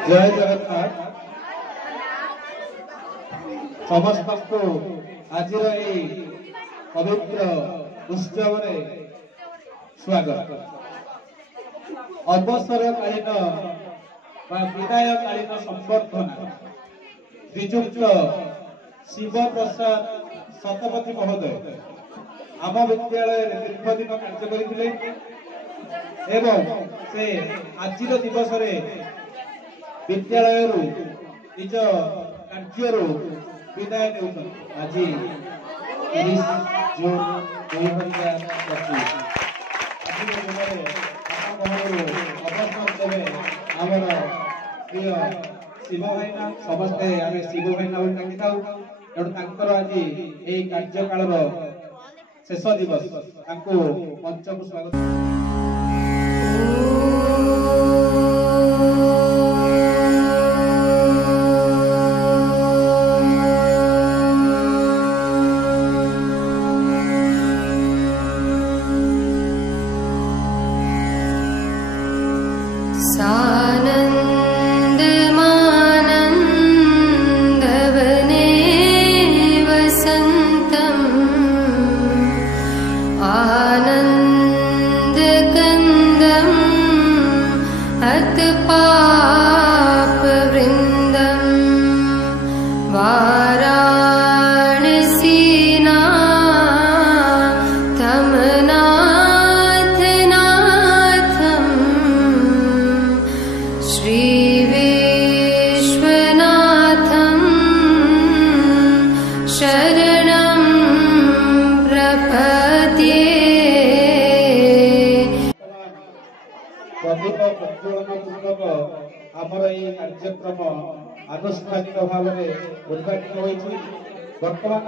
जय जगन्नाथ समस्त को आज पवित्र उत्सव स्वागत अवसरकालीन विदायकालीन संबर्धना श्रीजुक्त शिव प्रसाद शतपथी महोदय आम विद्यालय दीर्घ दिन कार्य करते से आज दिवस विद्यालय निज कार्य विदाय आज 30 जून 2025 अवसर देवे आमर प्रिय शिव भाईना समस्ते आम शिव भाईना डाकी था तेणु आज यही कार्यकाल शेष दिवस मंच को स्वागत आमर ये कार्यक्रम आनुष्ठानिक भाव में उद्घाटित होती बर्तमान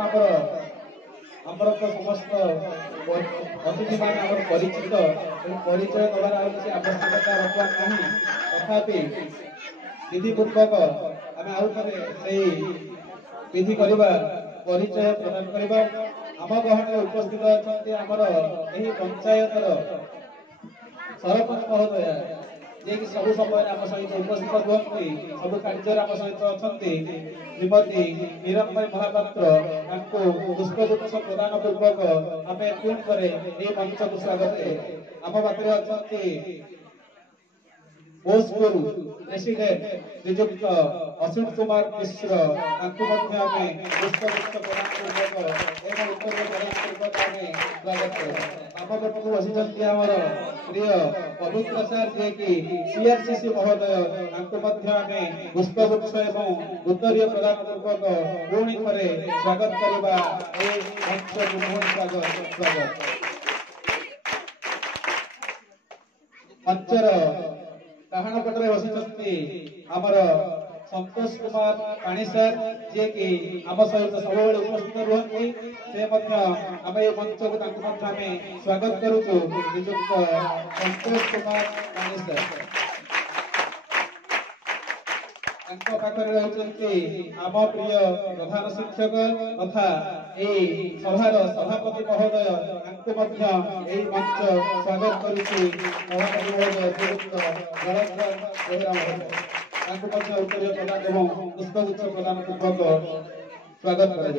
आमर तो समस्त अतिथि मान परिचित परिचय दबार आवश्यकता रखा नहीं तथापि विधिपूर्वक आम आउे विधि करवा परिचय प्रदान करवा आम गहन उपस्थित अच्छा आमर यही पंचायतर सरपंच महोदया जे कि सब समय आम सहित उपस्थित रुहति सब कार्य आम सहित अच्छा श्रीमती मीराबाई महापात्र पुष्पगुच्छ प्रदान पूर्वक आम पुणी मंच को स्वागत आम पाखे अच्छा भोजपुर प्रेसिडेंट श्रीजुक्त असित कुमार मिश्र पुष्पगुच्छ प्रदान पूर्वक एवं उत्तर प्रदान पूर्वक स्वागत आम पटक बसी आमर प्रिय पवित्र सार जे कि सीआरसीसी महोदय पुष्पगुच्छ एवं उत्तरीय प्रदान पूर्वक पुणी थे स्वागत करवा मंच स्वागत स्वागत मंचर डाहाण पटे बसी आमर संतोष कुमार पाणी सार जे कि आम सहित सब उपस्थित रुहति से आम ये मंच को स्वागत करुचु श्रीजुक्त संतोष कुमार पाणी सार पाखरे आम प्रिय प्रधान शिक्षक तथा यही सभार सभापति महोदय यही मंच स्वागत करुच्ची सभापति महोदय श्रीयुक्त जलधर बेहरा महोदय उत्तरीय प्रदान एवं पुष्पगुच्छ प्रदान पूर्वक स्वागत कर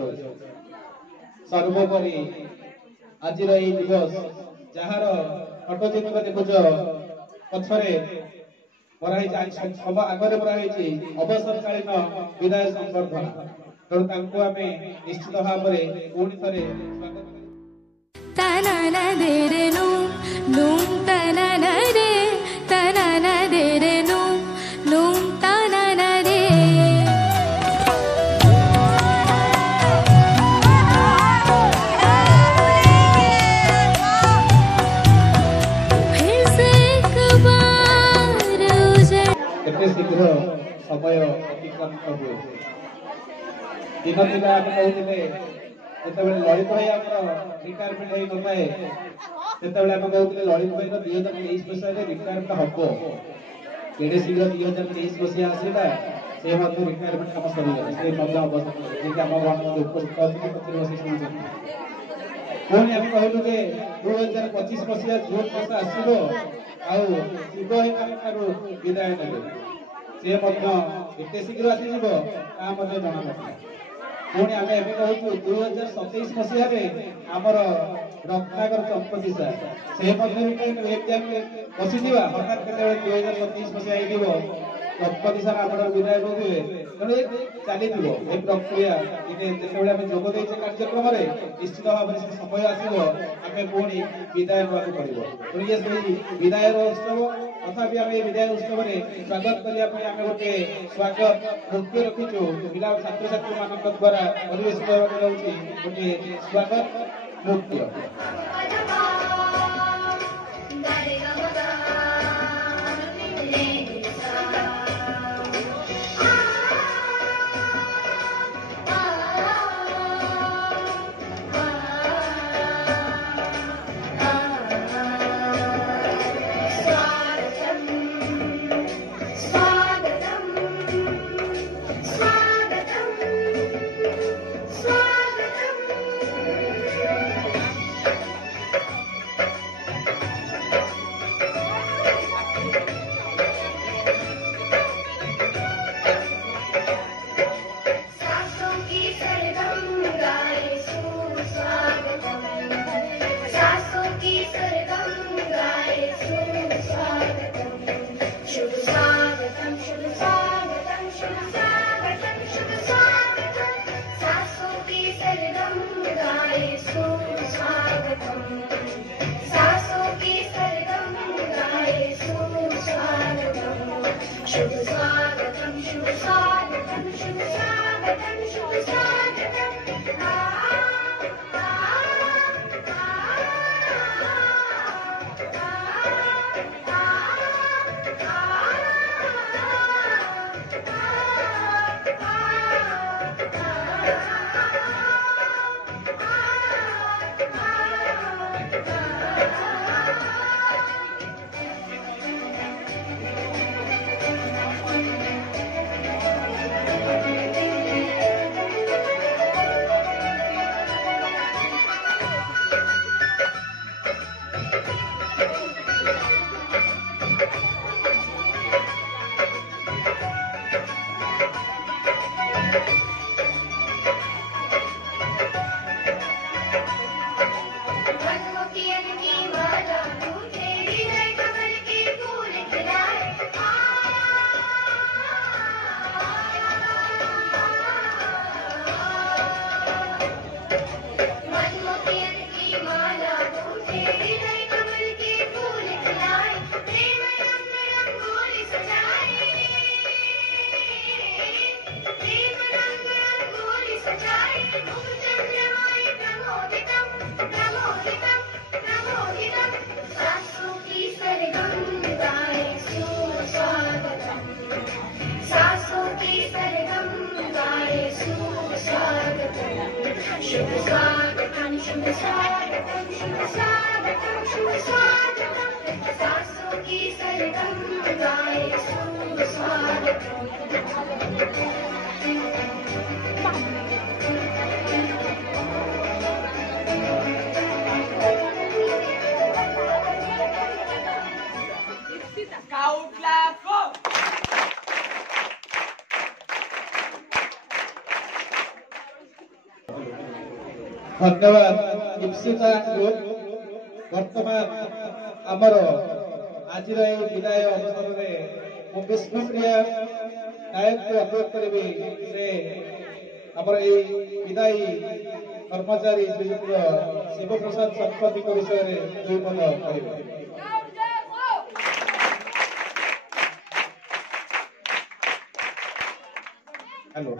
सर्वोपरि आज दिवस जार फटोचित्र देखुच पछरे सब आगे मराही अवसरकालीन विदाय संबर्धना तेणु आम निश्चित भाव में पुणी थे शीघ्र समय अतिक्रांत हुए दिन पिला कहते जो ललित भाई रिटायरमेंट हो नए से कहते ललित भाई 2023 मसीह रिटायरमेंट हम केड़े शीघ्र 2023 मसीहा आसला से रिटायरमेंट कम सरीगला उपस्थित पुणी आम कहलु जे 2025 मसीहा जून मास आसो शिव विदाय ने से एते शीघ्र आसीଯିବ ता ମଧ୍ୟ ଜଣା ନଥିଲା। पुणी आम एवं कहूँ 2027 मसीह आमर रत्नाकर चंपती सार से एग्जाम बसीजा हठात के 2027 मसीहा चंपती सार आम विधायक होते तेणु चली ए प्रक्रिया जो जोगदे कार्यक्रम निश्चित भाव में समय आसो आम पुणी विदाय होगा पड़ो तेणु ये विदाय उत्सव तथापि आम विदाय उत्सव में स्वागत करने आम गोटे स्वागत नृत्य रखीचु पिला छात्र छात्री मान द्वारा परिवेशित गोटे स्वागत नृत्य। धन्यवाद इप्सिता को वर्तमान आमर आज विदाय अवसर में विष्णुप्रिया नायक को अनुरोध करी से आमर विदायी कर्मचारी श्रीयुक्त शिवप्रसाद शतपथी विषय में दुई पद कह हेलो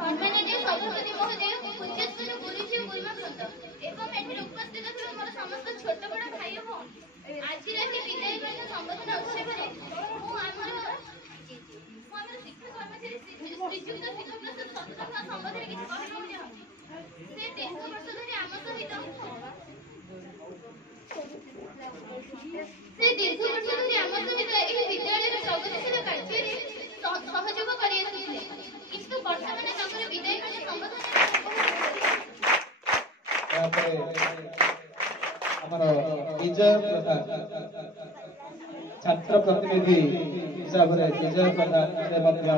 सम्माननीय सभापति महोदय पूज्यस्तर गुरुजी और गुरुमावृंद एवं एठी उपस्थित ଥିବା ମୋର ସମସ୍ତ ଛୋଟ ବଡ଼ ଭାଇ ଓ ଭଉଣୀ ଆଜି ରାତି ବିଦାୟ ବେଳ ସମ୍ବୋଧନ ଉତ୍ସବରେ ମୁଁ ଆମର ଶିକ୍ଷା କର୍ମଚାରୀ ଶ୍ରୀଯୁକ୍ତ ଶିବପ୍ରସାଦ ଶତପଥୀଙ୍କ ସମ୍ବନ୍ଧରେ କିଛି କହିବାକୁ ଚାହୁଁଛି। ସେ ଦୀର୍ଘ ବର୍ଷ ଧରି ଆମ ସହିତ ଏହି ବିଦ୍ୟାଳୟର ପ୍ରଗତିଶୀଳ କାର୍ଯ୍ୟରେ ସହଯୋଗ କରିଆସୁଥିଲେ କିନ୍ତୁ ବର୍ତ୍ତମାନ ତାଙ୍କର ବିଦାୟ ବେଳ ସମ୍ବୋଧନ ଆମର ବିଜୟ ପ୍ରଧାନ ଛାତ୍ର ପ୍ରତିନିଧି ହିସାବରେ ବିଜୟ ପ୍ରଧାନ ସେ ମଧ୍ୟ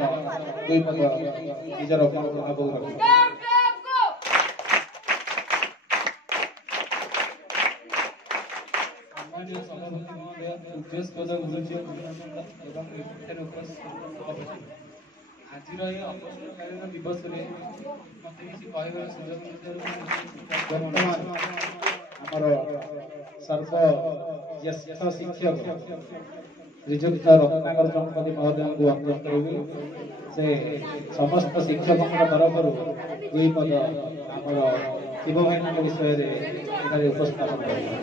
2 ପଦ ନିଜର ମନୋଭାବକୁ ରଖିଥିଲେ। ସଭାପତି ମହୋଦୟ ଉଦ୍ଦେଶ ପଦ ଗୁରୁଜୀ ଏବଂ ଏଠାରେ ଉପସ୍ଥିତ ଆଜିର ଏହି ଅବସରକାଳୀନ ଦିବସରେ ମୋତେ କିଛି କହିବାର ସୁଯୋଗ ବର୍ତ୍ତମାନ ଆମର ସର୍ବ ଜ୍ୟେଷ୍ଠ ଶିକ୍ଷକ ଶ୍ରୀଯୁକ୍ତ ରତ୍ନାକର ଚମ୍ପତି ମହୋଦୟଙ୍କୁ ଅନୁରୋଧ କରିବି ସେ ସମସ୍ତ ଶିକ୍ଷକଙ୍କ ତରଫରୁ 2 ପଦ ଆମର ଶିବ ଭାଇଙ୍କ ବିଷୟରେ ଏଠାରେ ଉପସ୍ଥାପନ କରିବେ।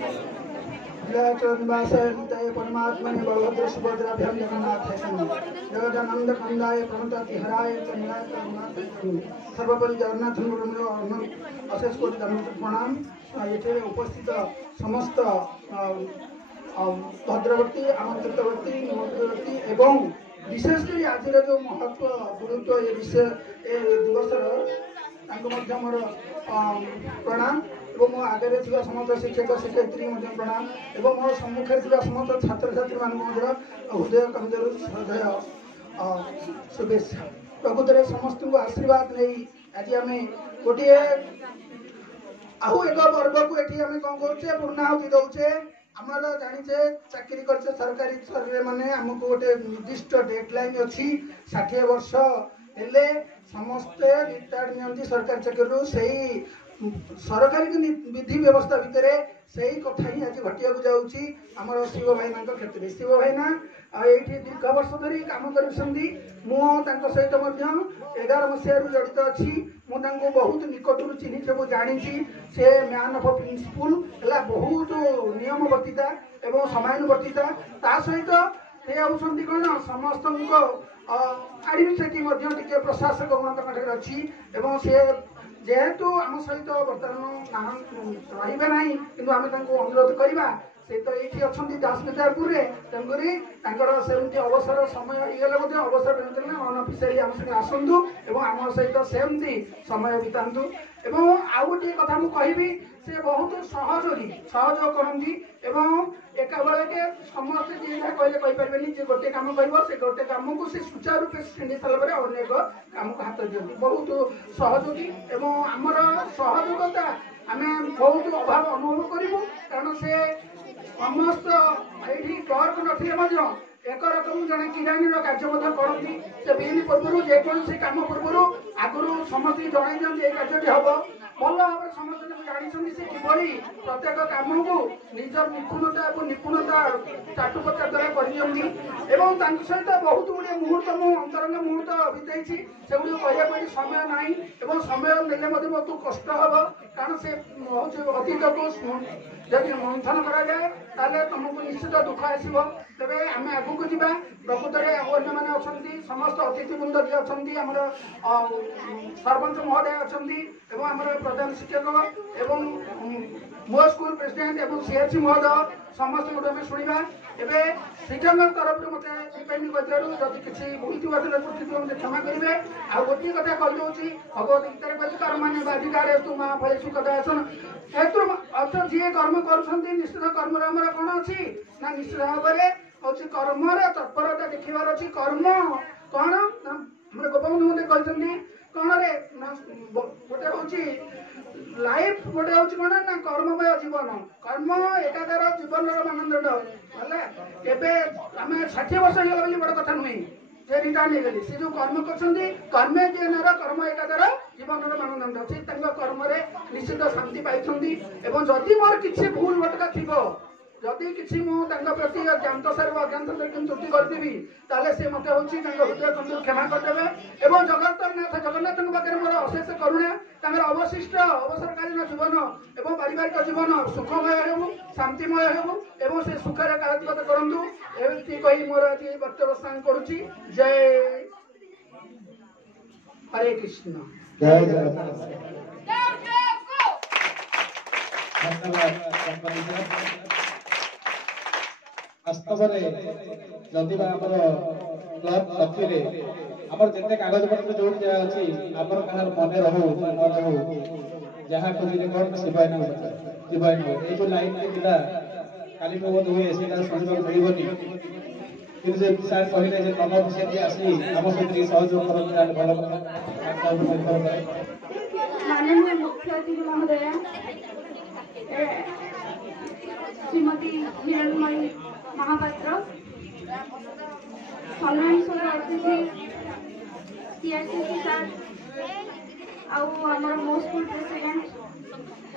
परमात्मने बलभद्र सुभद्राभ्यां जगन्नाथाय जगदानंद कंदाय प्रणततिहराय सर्वपरि जगन्नाथ अशेष कोटि प्रणाम। ये उपस्थित समस्त भद्रवर्ती आमंत्रितवर्ती निमंत्रितवर्ती एवं विशेषकर आज जो महत्व गुरुत्व ये विषय ए दिवस मोर प्रणाम एवं मो आगे समस्त शिक्षक शिक्षयित्री प्रणाम एवं मो सम्मुखे समस्त छात्र छात्री मान हृदय कमजोर हृदय शुभेच्छा। प्रकृत में समस्त को आशीर्वाद नहीं आज आम गोटे आउ एक पर्व को ये कौन करे पूर्णाहुति दौचे आमर जाचे चाकरी कर सरकारी स्तर माने आमको गोटे निर्दिष्ट डेडलाइन अच्छी 60 वर्ष हेले समस्ते रिटायर्ड नियंती सरकारी चाकरी से सरकारी विधि व्यवस्था भितर से कथा ही आज घटिया जाऊँगी आमर शिव भाईना क्षेत्र में। शिव भाईना ये दीर्घ वर्ष धरी कम कर सहित 11 मसीह जड़ित अच्छी मुझे बहुत निकटू चिन्ह सब जानी से मैन ऑफ प्रिंसिपल है बहुत नियमबद्धिता एवं समयानुवर्तिता ता सहित से होती कौन समस्त आडमिनिस्ट्रेटिव प्रशासक अच्छी से जेहेतु आम सहित बर्तमान रे ना कि आम अनुरोध करवा से तो ये अच्छा दास विद्यापुर तेणुकरी सेमती अवसर समय ये अवसर अनअफिशियली आम संगे आसतु और आम सहित सेमती समय बितातु एवं आउ गोटे कथा मुझे से बहुत सहयोग करती एका बेले के समस्त जी कहले कहीपरेनि गोटे कम कर गोटे कम को सुचारू रूप से छींडी सारापर अनेक कम को हाथ दिखती बहुत सहयोगी एवं आमर सहयोगता आम बहुत अभाव अनुभव करूँ कारण से समस्त ये क्लर्क नथिले एक रकम जड़े किराणी कार्य करती से बिल पूर्व जेकोसी कम पूर्व आगुरी समस्त जन दिखती ये कार्य हम भल भाव समस्त जानते से किभली प्रत्येक कम को निज निपुणता और निपुणता चाटुपचा द्वारा कर सहित बहुत गुड़े मुहूर्त मो अंतरंग मुहूर्त बिताई से कहवाई समय ना और समय ने बहुत कष्ट हम कारण से अतीत को जदि मंथन कराए तुमको निश्चित दुख आसो तेरे आम आगू को जा प्रकृत में अन्य मैंने अच्छा समस्त अतिथिवृंद जी अच्छा आम सरपंच महोदय अच्छा आम प्रधान शिक्षक एवं मो स्कूल प्रेसिडेंट एवं सीएचसी महोदय समस्त को शुणा एवं शिक्षक तरफ मत डिपेंड जदि किसी भूल थी मुझे क्षमा करेंगे आ गोटे कथा कहीदे भगवत गीता कहते कर्माने बाधिकारे तू माँ फलेशु कदा आसन अच्छा जी कर्म कर निश्चित कर्म कौन अच्छी ना निश्चित भाव में हूँ कर्म तत्परता देखार अच्छी कर्म कौन गोपबंधु मत कहते कौन रे गोटे हूँ लाइफ गोटे हूँ कौन ना कर्ममय जीवन कर्म एकाधार जीवन मानदंड है आम 60 वर्ष हो बड़ कथा नुहे से रिटायर नहीं गली से जो कर्म कर्मे जीवन कर्म एकाधार जीवन मानदंड से कर्म निश्चित शांति पाई जदि मोर किसी भूल भटका थी जदि किसी प्रति ज्ञात सारे अज्ञात त्रुटि करदेवी ताले से मत हूँ हृदय चंद्र क्षमा करदे और जगन्नाथ पाखे मोर अशेष करुणा अवशिष्ट अवसरकालीन जीवन एवं पारिवारिक जीवन सुखमय हो शांतिमय हो एवं से सुखर कालातीत करूँ एमती कही मोर आज बक्तव्य करुच्ची जय हरे कृष्ण जय धन्यवाद वास्तव में जदि आमर क्लब नथिले आमर जिते कागज पत्र जो जगह अच्छी आमर कहार मन रहू न रहू जहाँ कोई रिकॉर्ड शिवाय ना ଯିବା ଏ ଯୋଉ ଲାଇନରେ ପିଲା କାଲି ବୋଧ ହୁଏ ସେଇଟା ଶୁଣିବାକୁ ମିଳିବନି କିନ୍ତୁ ସେ ସାର୍ କହିଲେ ଯେ ତମ ସେଠି ଆସି ଆମ ସହିତ ଟିକେ ସହଯୋଗ କରନ୍ତି ତାହେଲେ ଭଲ କଥା। माननीय मुख्य अतिथि महोदया श्रीमती हिरणमयी महापात्र सम्मानित अतिथि सीआरसीसी सार आमर मो स्कूल प्रेसिडेंट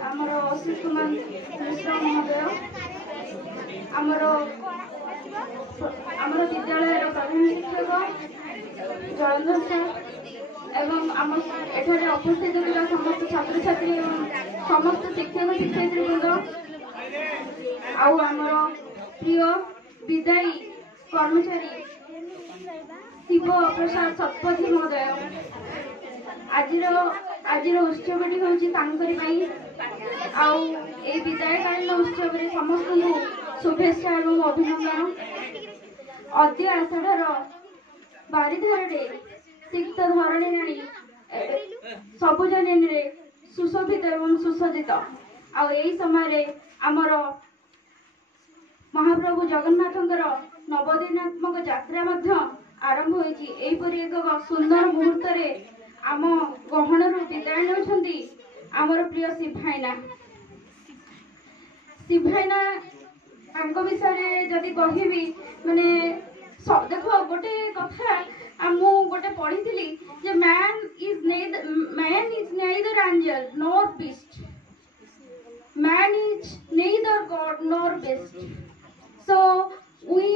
आमर अशीष कुमार मिश्र महोदय आमर विद्यालय प्रधान शिक्षक जयेन्द्र सार एवं आम एठारे उपस्थित होता समस्त छात्र छात्री एवं समस्त शिक्षक शिक्षयित्री वृंद आमर प्रिय विदायी कर्मचारी शिव प्रसाद शतपथी महोदय आज उत्सवटी हूँ विदायकालीन उत्सव समस्त शुभेच्छा एवं अभिनंदन अद्य आषाढ़ बारिधारे सिक्त धरणी राणी सबुज नीरे सुशोभित एवं सुसज्जित आई समय आमर महाप्रभु जगन्नाथंकर नवदिनात्मक यात्रा आरंभ होईपरि एक सुंदर मुहूर्त आम गहणर विदाय नौछंती आमर प्रिय शिवभाइना विषय जदि कहबी माने देख गोटे कथा गोटे पढ़ी जे man is neither angel nor beast man is neither god nor beast so we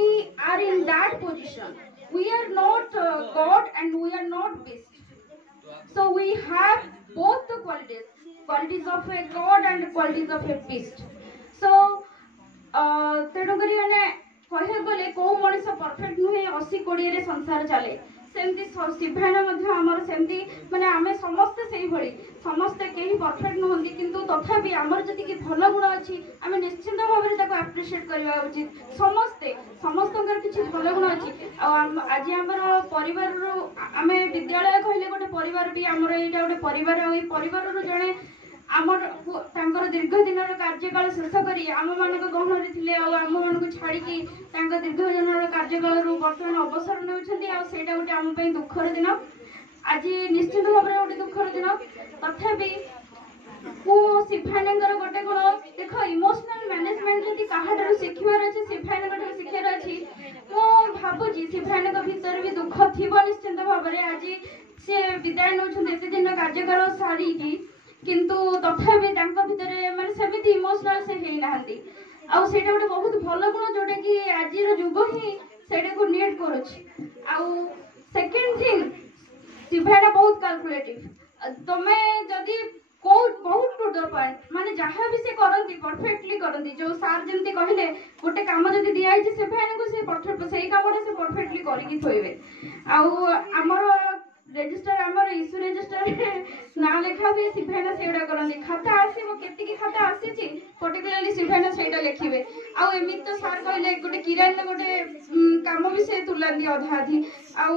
are in that position we are not god and we are not beast so we have both the qualities of a god and qualities of a beast so तेणु करी माने कहे गले को मनुष्य perfect नुहे 80 कोड़ी रे संसार चले सेमती शिवभाइना आमर सेमती माने आमे समस्ते सेही भली समस्ते केही परफेक्ट नुहंती किंतु तथापि आमर जति भल गुण अछि आमे निश्चित भाव में ताको एप्रिशिएट करबा उचित समस्ते समस्तंकर किछि भल गुण अछि आज आमर परिवार रो आमे विद्यालय कहले गोटे परिवार भी आमर एटा गोटे परिवार ओई परिवार रो जने आमर तांकर दीर्घ दिन कार्यकाल शेष करी आम मान गहन थे आम मान छाड़ी दीर्घ दिन कार्यकाल बर्तमान अवसर नौटा गोटे आम दुखर दिन आज निश्चित भाव में गोटे दुखर दिन तथापि शिवभाइना गोटे गुण देख इमोशनल मैनेजमेंट जदि क्या शिखार अच्छे शिवभाइना शिखार अच्छी मुझे शिवभाइना भितर भी दुख थी निश्चित भाव में आज सी विदाय नौते दिन कार्यकाल सारी किंतु तथापि भितर माने सेमिति इमोशनल से हेई नाहंती आ सेटा गोटे बहुत भल गुण जोटा कि आज जुग ही सेटा को नीड करूछि आ सेकंड थिंग शिवभाइना बहुत कैलकुलेटिव तमे जदी बहुत टू द पॉइंट माने जहाँ भी से करंती परफेक्टली करंती जो सार जेंती कहले गोटे काम जदी दिया है शिवभाइना को से परफेक्ट सेही कामटा से परफेक्टली करिकि थोइबे आ हमर रेजिस्टर आमर इश्यू रेजिस्टर ना लेखा भी शिवभाइना सेटा करंती खाता आसीबो केतिकी खाता आसीची पर्टिकुलरली शिवभाइना सेटा लेखिबे आ एमित तो सार कहले गोटे किरान गोटे काम भी से तुलांती अधा आधी आ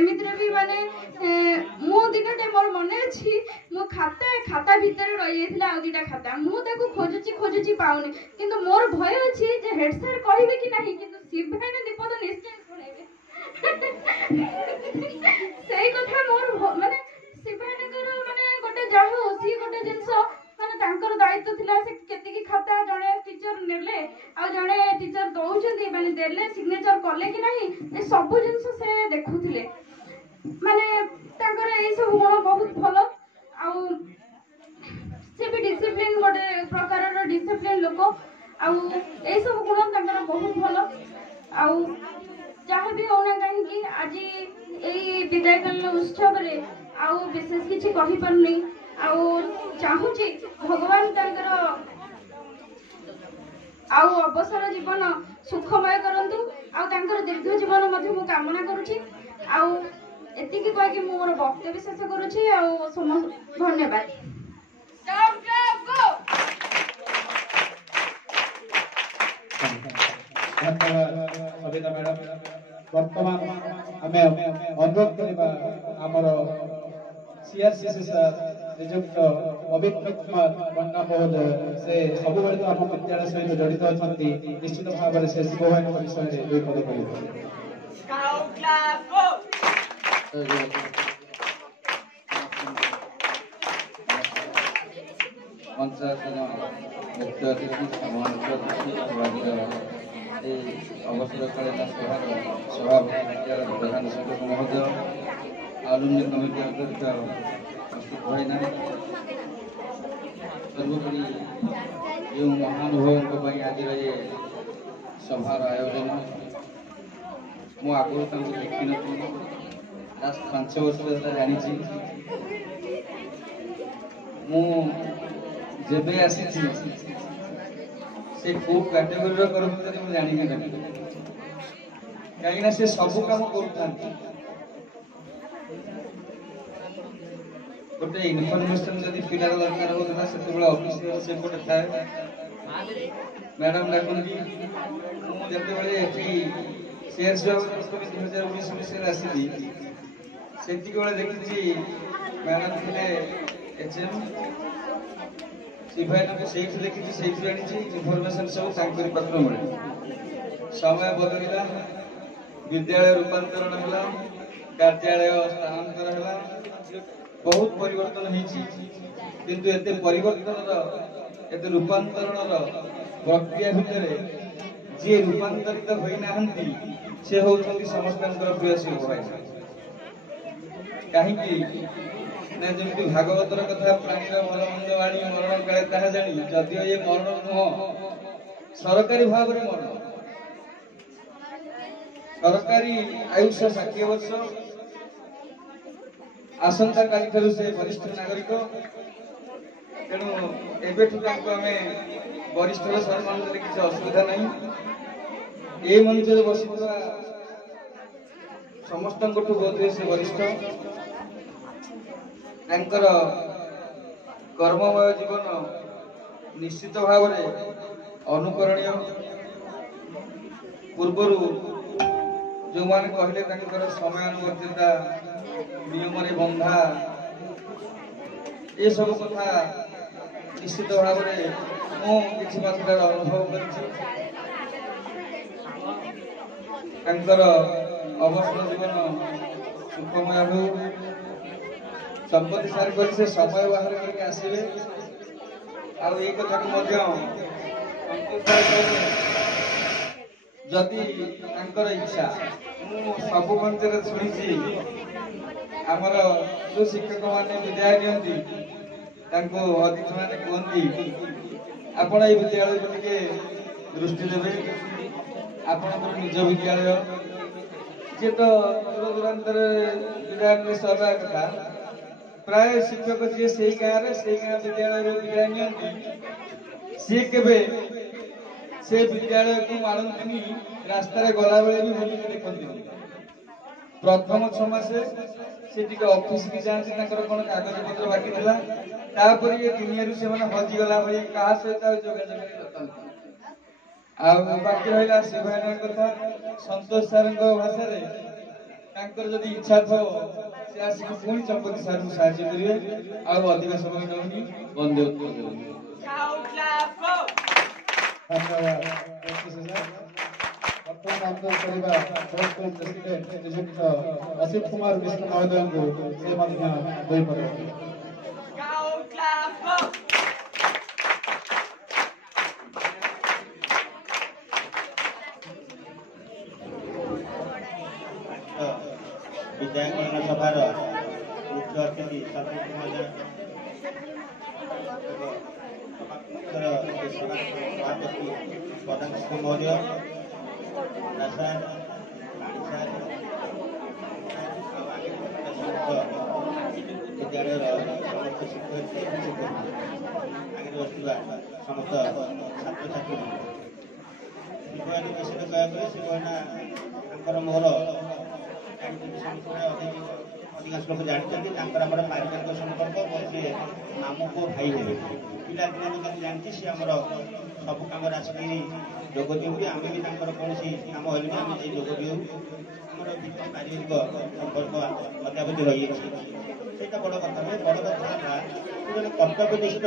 एमित रे भी माने मो दिनटे मोर मने अछि मो खाता भीतर रहि जायतिला आ दुटा खाता मु ताको खोजुची पाउनी किंतु मोर भय अछि जे हेड सर कहिबे कि नाही किंतु शिवभाइना दीपद निश्चय सुनेबे सेही कथा मोर माने शिवभाइना माने गोटे जाहो सी गोटे जिंस माने तांकर दायित्व थिला से केतिकी खाता जणे टीचर नेले आ जणे टीचर दउछंती माने देले सिग्नेचर करले कि नाही ए सब जिंस से देखुथिले माने तांकर ए सब गुण बहुत भलो आ से भी डिसिप्लिन गोटे प्रकार रो डिसिप्लिन लोक आ ए सब गुण तांकर बहुत भलो आ जहाँ भी होना कहीं आज यही विदायकालीन उत्सव रे आउ विशेष किसी कही पारनी चाहूची भगवान तांकर आउ अवसर जीवन सुखमय करंतु आउ तांकर दीर्घ जीवन मध्य मु कामना करूची आउ एतिकी कह कि मोर वक्तव्य शेष करूची आउ समस्त धन्यवाद। सविता मैडम वर्तमान आमे अनुरोध करबा हमर सीआरसीसी सर नियुक्त पवित्र कुमार पंडा महोदय से सब आम विद्यालय सहित जड़ित अच्छा निश्चित भाव में से शिव भाई विषय में 2 पद कहे पंचायत मुख्य अतिथि मुख्य अतिथि अवसरकालीन सभापति विद्यालय प्रधान शिक्षक महोदय आलुमनी कमिटी अध्यक्ष अस्तुत भाईना सर्वोपरि जो महानुभवों आज ये सभार आयोजन मु आगुरी देखी नी लास्ट 5 वर्ष जानी मुझे आसी से को कैटेगोरी कर्मचारी मुझे जानी कहीं से सब कम कर गोटे इनफर्मेशन जब पिलार दरकार होता से ऑफिस से गोटे थाए मैडम डाकती मुझे शेयर 2019 आसली से देखी मैडम थे एचएम शिवायन को सेठ देखी से इनफर्मेशन सब पात्र मिले समय बदलला विद्यालय रूपांतरण है कार्यालय स्थानांतर है बहुत परिवर्तन किंतु एते परिवर्तन एते रूपांतरण प्रक्रिया भितर जी रूपांतरित होना से होती समस्त प्रिय शिव भाई कहीं जमी भागवतर कथा प्राणीर मरमंद वाणी मरण काले ताहा जानी जदिओ ये मरण नुह सरकारी भाव में मरण सरकारी आयुष 60 वर्ष आसंता काली ठारू से वरिष्ठ नागरिक तेणु एबेठू आम वरिष्ठ सम्मान देने किसी असुविधा नहीं ये मंच बस समस्त बोधे से वरिष्ठ कर्ममय जीवन निश्चित भाव में अनुकरणीय पूर्वर जो मैंने कहले समयानुवर्तिता नियम बंधा ये सब कथा निश्चित भाव में मुझे मात्रा अनुभव कर अवसर जीवन सुखमय हो संपत्ति सार कर से समय बाहर करके आसवे आई कथा जदि इच्छा सब मंच शुणी आमर जो शिक्षक मैंने विदाय नि अतिथि मैंने कहती आपण ये विद्यालय को टे दृष्टि देवे आपण निज विद्यालय जी तो दूर दूरांत विदाय सरवा कथा प्राय शिक्षक जी से गाँव विद्यालय विदाय नि सी के से विद्यालय को मानती रास्तार गला बेले भी बोल देखती प्रथम 6 मास से ऑफिस की जाती कौन कागज पत्र बाकी था ये दुनिया से हजिगला भाई क्या सहित जोगाजोग बाकी रहा शिवायन कथा संतोष सार भाषा जदि इच्छा थो से आसिक पुणी चंपती सार को साहय करेंगे अधिक समय नौनी वंदे उत्तर नियुक्त असित कुमार विष्णु महोदय को से 2 पद विद्याकरण सभार मुख्य अतिथि सभापति महोदय सभापति प्रधान शिक्षक महोदय विद्यालय समस्त शिक्षक आगे बसवा समस्त छात्र छात्री शिवभाई विषय कहते शिवभाईना मोर अधिक ଅଧିକାଂଶ ଲୋକ ଜାଣିଛନ୍ତି ତାଙ୍କର ଆମର ପାରିବାରିକ ସମ୍ପର୍କ ସେ ମାମୁଁ ପୁଅ ଭାଇ ହେବେ। ପିଲାଦିନେ ମୁଁ ତାକୁ ଜାଣିଛି, ସେ ଆମର ସବୁ କାମରେ ଆସିକି ଯୋଗ ଦିଅନ୍ତି। ଆମେ ବି ତାଙ୍କର କୌଣସି କାମ ହେଲେ ବି ଆମେ ଯାଇ ଯୋଗ ଦିଉ। ଆମର ଭିତରେ ପାରିବାରିକ ସମ୍ପର୍କ ଅଦ୍ୟାବଧି ରହିଅଛି। ସେଇଟା ବଡ଼ କଥା ନୁହେଁ। ବଡ଼ କଥା ହେଲା ଜଣେ କର୍ତ୍ତବ୍ୟନିଷ୍ଠ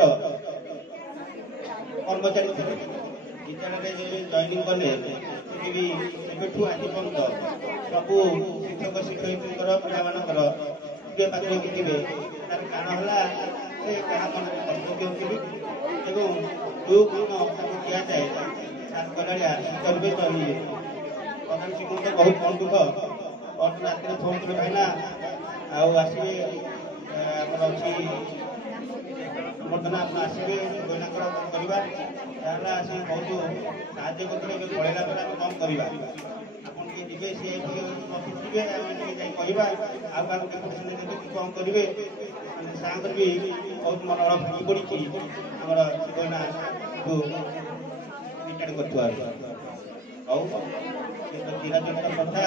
କର୍ମଚାରୀ ଥିଲେ। ବିଦ୍ୟାଳୟରେ ଜଏନିଂ କଲେ ସେଠି ବି ଏବେଠୁ ଆଜି ପର୍ଯ୍ୟନ୍ତ ସବୁ ଶିକ୍ଷକ ଶିକ୍ଷୟିତ୍ରୀଙ୍କର ପିଲାମାନଙ୍କର ପ୍ରିୟ ପାତ୍ର ଥିବେ। ତାର କାରଣ ହେଲା ସେ କାହା ମନରେ କଷ୍ଟ ଦିଅନ୍ତିନି ଏବଂ ଯେଉଁ କାମ ତାକୁ ଦିଆଯାଏ ତାର କଲାଳିଆ କରିବେ ତ ଇଏ ପ୍ରଧାନ ଶିକ୍ଷକ ବହୁତ ମନ ଦୁଃଖ। ରାତିରେ ଫୋନ୍ କଲେ ଭାଇନା ଆଉ ଆସିବେ ଆମର ଅଛି ବର୍ତ୍ତମାନ ଆପଣ ଆସିବେ ବୈନାଙ୍କର କ'ଣ କରିବା, ତାହେଲେ ଆସିକି ବହୁତ ସାହାଯ୍ୟ କରୁଥିଲେ। ଏବେ ପଳେଇଲା ପରେ ଆମେ କ'ଣ କରିବା, ଆପଣ ଟିକେ ଯିବେ, ସିଏ ଟିକେ ଅଫିସ୍ ଯିବେ, ଆମେ ଟିକେ ଯାଇ କହିବା ଆଉ କାହାକୁ ଡେପୁଟେସନ୍ ଦେବେ କି କ'ଣ କରିବେ। ସାର୍ଙ୍କର ବି ବହୁତ ମନୋବଳ ଭାଙ୍ଗି ପଡ଼ିଛି ଆମର ସେ ବୈନାକୁ ରିଟାୟାର୍ଡ କରିଥିବାରୁ। ହଉ, ସେ ତ ଚିରାଚରିତ କଥା,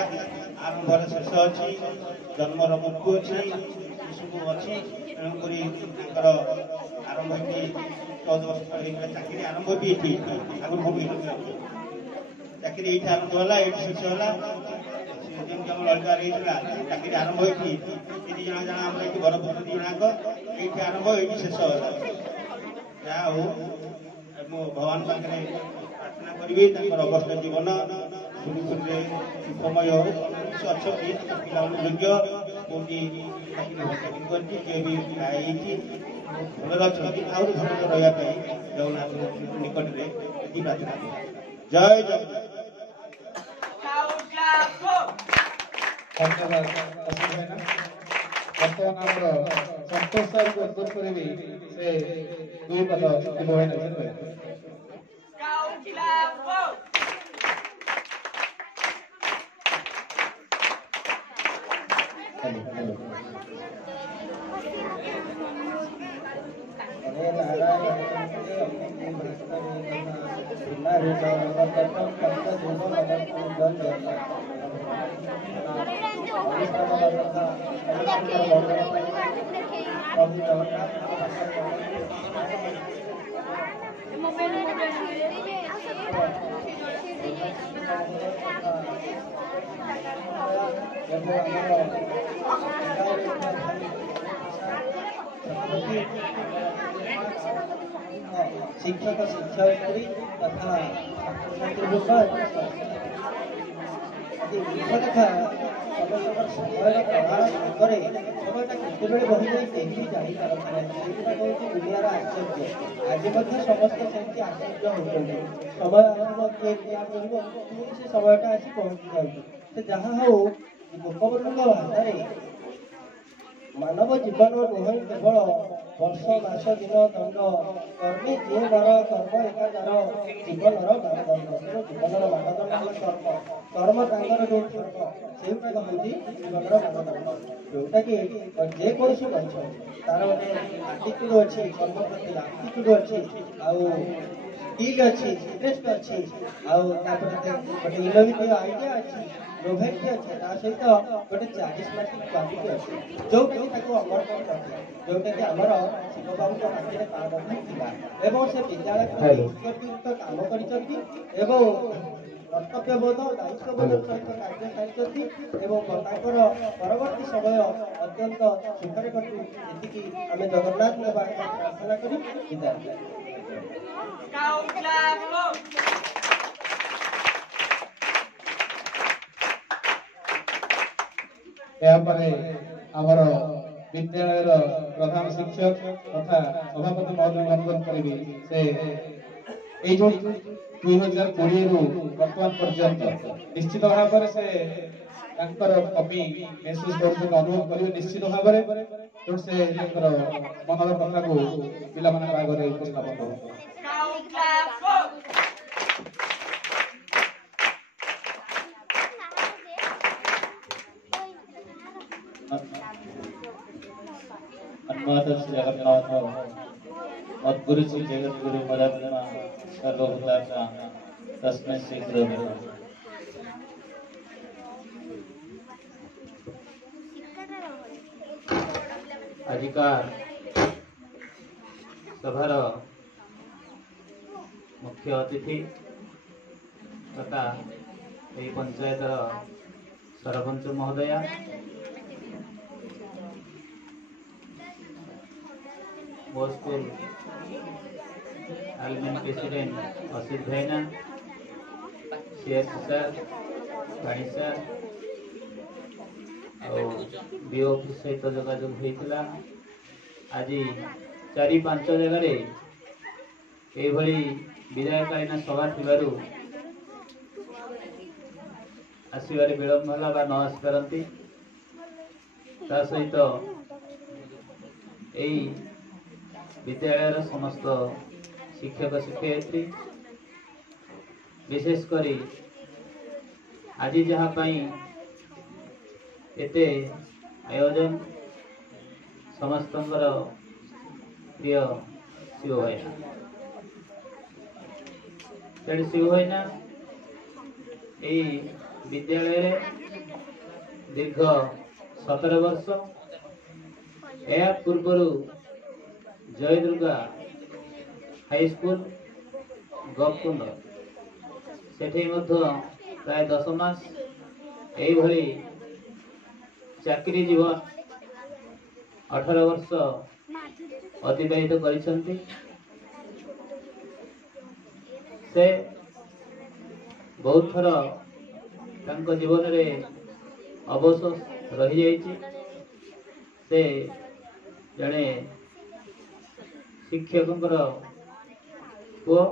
ଆରମ୍ଭର ଶେଷ ଅଛି, ଜନ୍ମର ମୃତ୍ୟୁ ଅଛି, ଏସବୁ ଅଛି। ତେଣୁକରି ତାଙ୍କର ଆରମ୍ଭ ଏଠି 14 ବର୍ଷ ତଳେ ହେଇଥିଲା ଚାକିରି ଆରମ୍ଭ ବି ଏଠି ଆଗରୁ ବହୁତ ଚାକିରି ଏଇଠି ଆରମ୍ଭ ହେଲା, ଏଇଠି ଶେଷ ହେଲା। ଯେମିତି ଆମର ଲଳିତାରେ ହେଇଥିଲା ଚାକିରି ଆରମ୍ଭ ଏଇଠି, 3 ଜଣ ଆମର ଏଇଠି ବରପୁତ୍ର 2 ଜଣଙ୍କ ଏଇଠି ଆରମ୍ଭ ଏଇଠି ଶେଷ ହେଲା। ଯାହା ହଉ ମୁଁ ଭଗବାନ ପାଖରେ ପ୍ରାର୍ଥନା କରିବି ତାଙ୍କର ଅବସ୍ଥା ଜୀବନ ସୁରୁଖୁରୁରେ ସୁଖମୟ ହଉ। ସେ ଅଛନ୍ତି ପିଲାମାନେ ଯୋଗ୍ୟ, କୋଉଠି ଚାକିରି କରିଛି, କିଏ ବି ହେଇଛି ଭଲରେ ଅଛନ୍ତି, ଆହୁରି ଭଲରେ ରହିବା ପାଇଁ ଜଗନ୍ନାଥଙ୍କ ନିକଟରେ ଏଠି ପ୍ରାର୍ଥନା କରୁ। ଜୟ ଜଗନ୍ନାଥ। ଧନ୍ୟବାଦ ଅଶୋକ ଭାଇନା। ବର୍ତ୍ତମାନ ଆମର ସନ୍ତୋଷ ସାର୍ଙ୍କୁ ଅନୁରୋଧ କରିବି ସେ 2 ପଦ ଶିବ ଭାଇନା କହିବେ। शिक्षक शिक्षयित्री तथा କଥା ସମସ୍ତଙ୍କର ସମୟର ପ୍ରଭାବ ଭିତରେ ସମୟଟା କେତେବେଳେ ବହିଯାଏ କେହି ଜାଣିପାରନ୍ତି ନାହିଁ। ସେଇଟା ହେଉଛି ଦୁନିଆର ଆଶ୍ଚର୍ଯ୍ୟ। ଆଜି ମଧ୍ୟ ସମସ୍ତେ ସେମିତି ଆଶ୍ଚର୍ଯ୍ୟ ହେଉଛନ୍ତି। ସମୟ ଆସିବ, କିଏ ଠିଆ କରିବ, ପୁଣି ସେ ସମୟଟା ଆସି ପହଞ୍ଚି ଯାଉଛି। ସେ ଯାହା ହଉ ଗୋପବନ୍ଧୁଙ୍କ ଭାଷାରେ ମାନବ ଜୀବନ ନୁହେଁ କେବଳ ବର୍ଷ ମାସ ଦିନ ଦଣ୍ଡ କର୍ମେ ଯିଏ ନର କର୍ମ ଏକାକାର ଜୀବନର ମାନଦଣ୍ଡ। ତେଣୁ ଜୀବନର ମାନଦଣ୍ଡ ହେଲା କର୍ମ। କର୍ମ ତାଙ୍କର ଯେଉଁ ଧର୍ମ ସେଇଗୁଡ଼ାକ ହେଉଛି ଜୀବନର ମାନଦଣ୍ଡ। ଯେଉଁଟାକି ଯେକୌଣସି ମଣିଷ ତାର ଗୋଟେ ଆଟିଟ୍ୟୁଡ୍ ଅଛି, କର୍ମ ପ୍ରତି ଆଟିଟ୍ୟୁଡ୍ ଅଛି, ଆଉ ସ୍କିଲ୍ ଅଛି, ଇଣ୍ଟରେଷ୍ଟ ଅଛି, ଆଉ ତାପରେ ଗୋଟେ ଇନୋଭେଟିଭ୍ ଆଇଡ଼ିଆ ଅଛି, ନୋଭେଲ୍ଟି ଅଛି, ତା ସହିତ ଗୋଟେ ଚାରିସ୍ମାଟିକ୍ କ୍ୱାଲିଟି ଅଛି ଯେଉଁଟାକି ତାକୁ ଅମର କରିନଥିଲା, ଯେଉଁଟାକି ଆମର ଶିବବାବୁଙ୍କ ପାଖରେ ତା ମଧ୍ୟ ଥିଲା। ଏବଂ ସେ ବିଦ୍ୟାଳୟରେ ଉତ୍କର୍ଷିତ କାମ କରିଛନ୍ତି ଏବଂ କର୍ତ୍ତବ୍ୟବୋଧ ଦାୟିତ୍ୱବୋଧ ସହିତ କାର୍ଯ୍ୟ ସାରିଛନ୍ତି ଏବଂ ତାଙ୍କର ପରବର୍ତ୍ତୀ ସମୟ ଅତ୍ୟନ୍ତ ସୁଖରେ କଟୁ, ଏତିକି ଆମେ ଜଗନ୍ନାଥଙ୍କ ପାଖରେ ପ୍ରାର୍ଥନା କରି ବିଦାୟ। ଏହାପରେ ଆମର ବିଦ୍ୟାଳୟର ପ୍ରଧାନ ଶିକ୍ଷକ ତଥା ସଭାପତି ମହୋଦୟଙ୍କୁ ଅନୁରୋଧ କରିବି ସେ ଏଇ ଯୋଉ 2020ରୁ ବର୍ତ୍ତମାନ ପର୍ଯ୍ୟନ୍ତ ନିଶ୍ଚିତ ଭାବରେ ସେ ତାଙ୍କର କମି ମେହସୁସ କରୁଛନ୍ତି, ଅନୁଭବ କରିବେ ନିଶ୍ଚିତ ଭାବରେ। ତେଣୁ ସେ ତାଙ୍କର ମନର କଥାକୁ ପିଲାମାନଙ୍କ ଆଗରେ ଉପସ୍ଥାପନ କରନ୍ତି। अन्माद जगन्नाथ मद्गुरु श्री जगद्गुरु मदनमा सर्वभूतात्मा तस्मै श्री गुरवे नमः। सरकार सभार मुख्य अतिथि तथा यही पंचायतर सरपंच महोदया, मो स्कूल एलमेंट प्रेसिडेंट असित भाईना, सीएस सर, पाणी सर बीओ ऑफिस सहित जोगाजोग होता। आज 4-5 जगह ये विदायकालीन सभा थिबारु आसबार विलम्ब होला बा न आसपारती। ता सहित यही विद्यालय समस्त शिक्षक शिक्षयित्री विशेषकर आज जहाँपाई एते आयोजन समस्त प्रिय शिव भाईना तेणु शिव भाईना यही विद्यालय दीर्घ 17 वर्ष या पूर्व जय दुर्गा हाई स्कूल गपकुंड सेठी प्राय 10 मास यही चाकरी जीवन 18 वर्ष अतिबाहित करिसंती। से बहुत थर तांको जीवन रे अवसर रही जाइछि। से जड़े शिक्षकंकर पुओ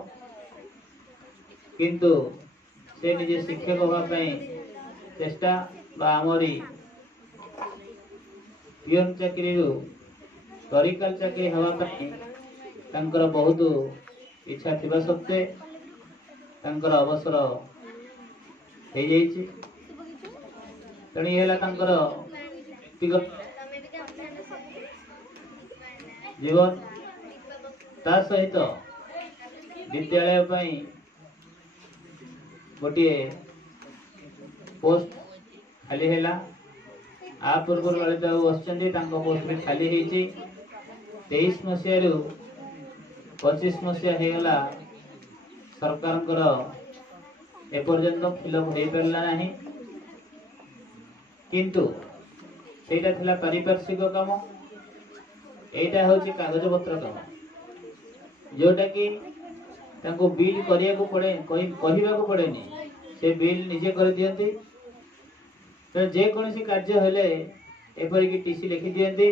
किंतु से निजे शिक्षक होगा चेष्टा बा आमरी पियन चाकरी क्लरिकल चाकरी हवा बहुत इच्छा थिबा सत्वे तांकर अवसर हो जाइछि। तेणु ये व्यक्तिगत जीवन ता सहित विद्यालय पई गोटे पोस्ट खाली है। आ पूर्व ललित बाबू बसचंदी पोस्ट भी खाली होती। 23 मसीह 25 मसीहा होगला सरकार एपर्यंत फिलअप हो पारा ना। किंतु सेटा थिला पारिपार्श्विक काम, एटा होची कागज पत्र काम जोटा कि तांको बिल करिया को पड़े कहवा को पड़ेनी। से बिल निजे कर दियंती। तो जे कोनसी कार्य हेले एपरिक टीसी लिखि दियंती।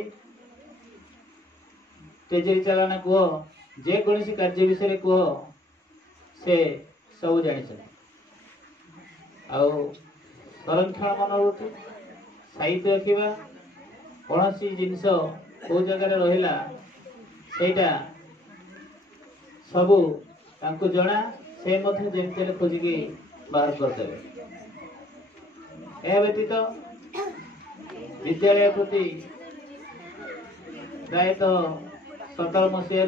तेजरी चालाना कह जे कोनसी कार्य विषय कह से सब जानी संरक्षण मनोवृत्ति साहित्य रखा कौन सी जिनस कौ जगार रहा सेटा सबू तांको जना से जमी खोजिकी बाहर करदे। यह व्यतीत विद्यालय प्रति प्रायतः 17 मसीह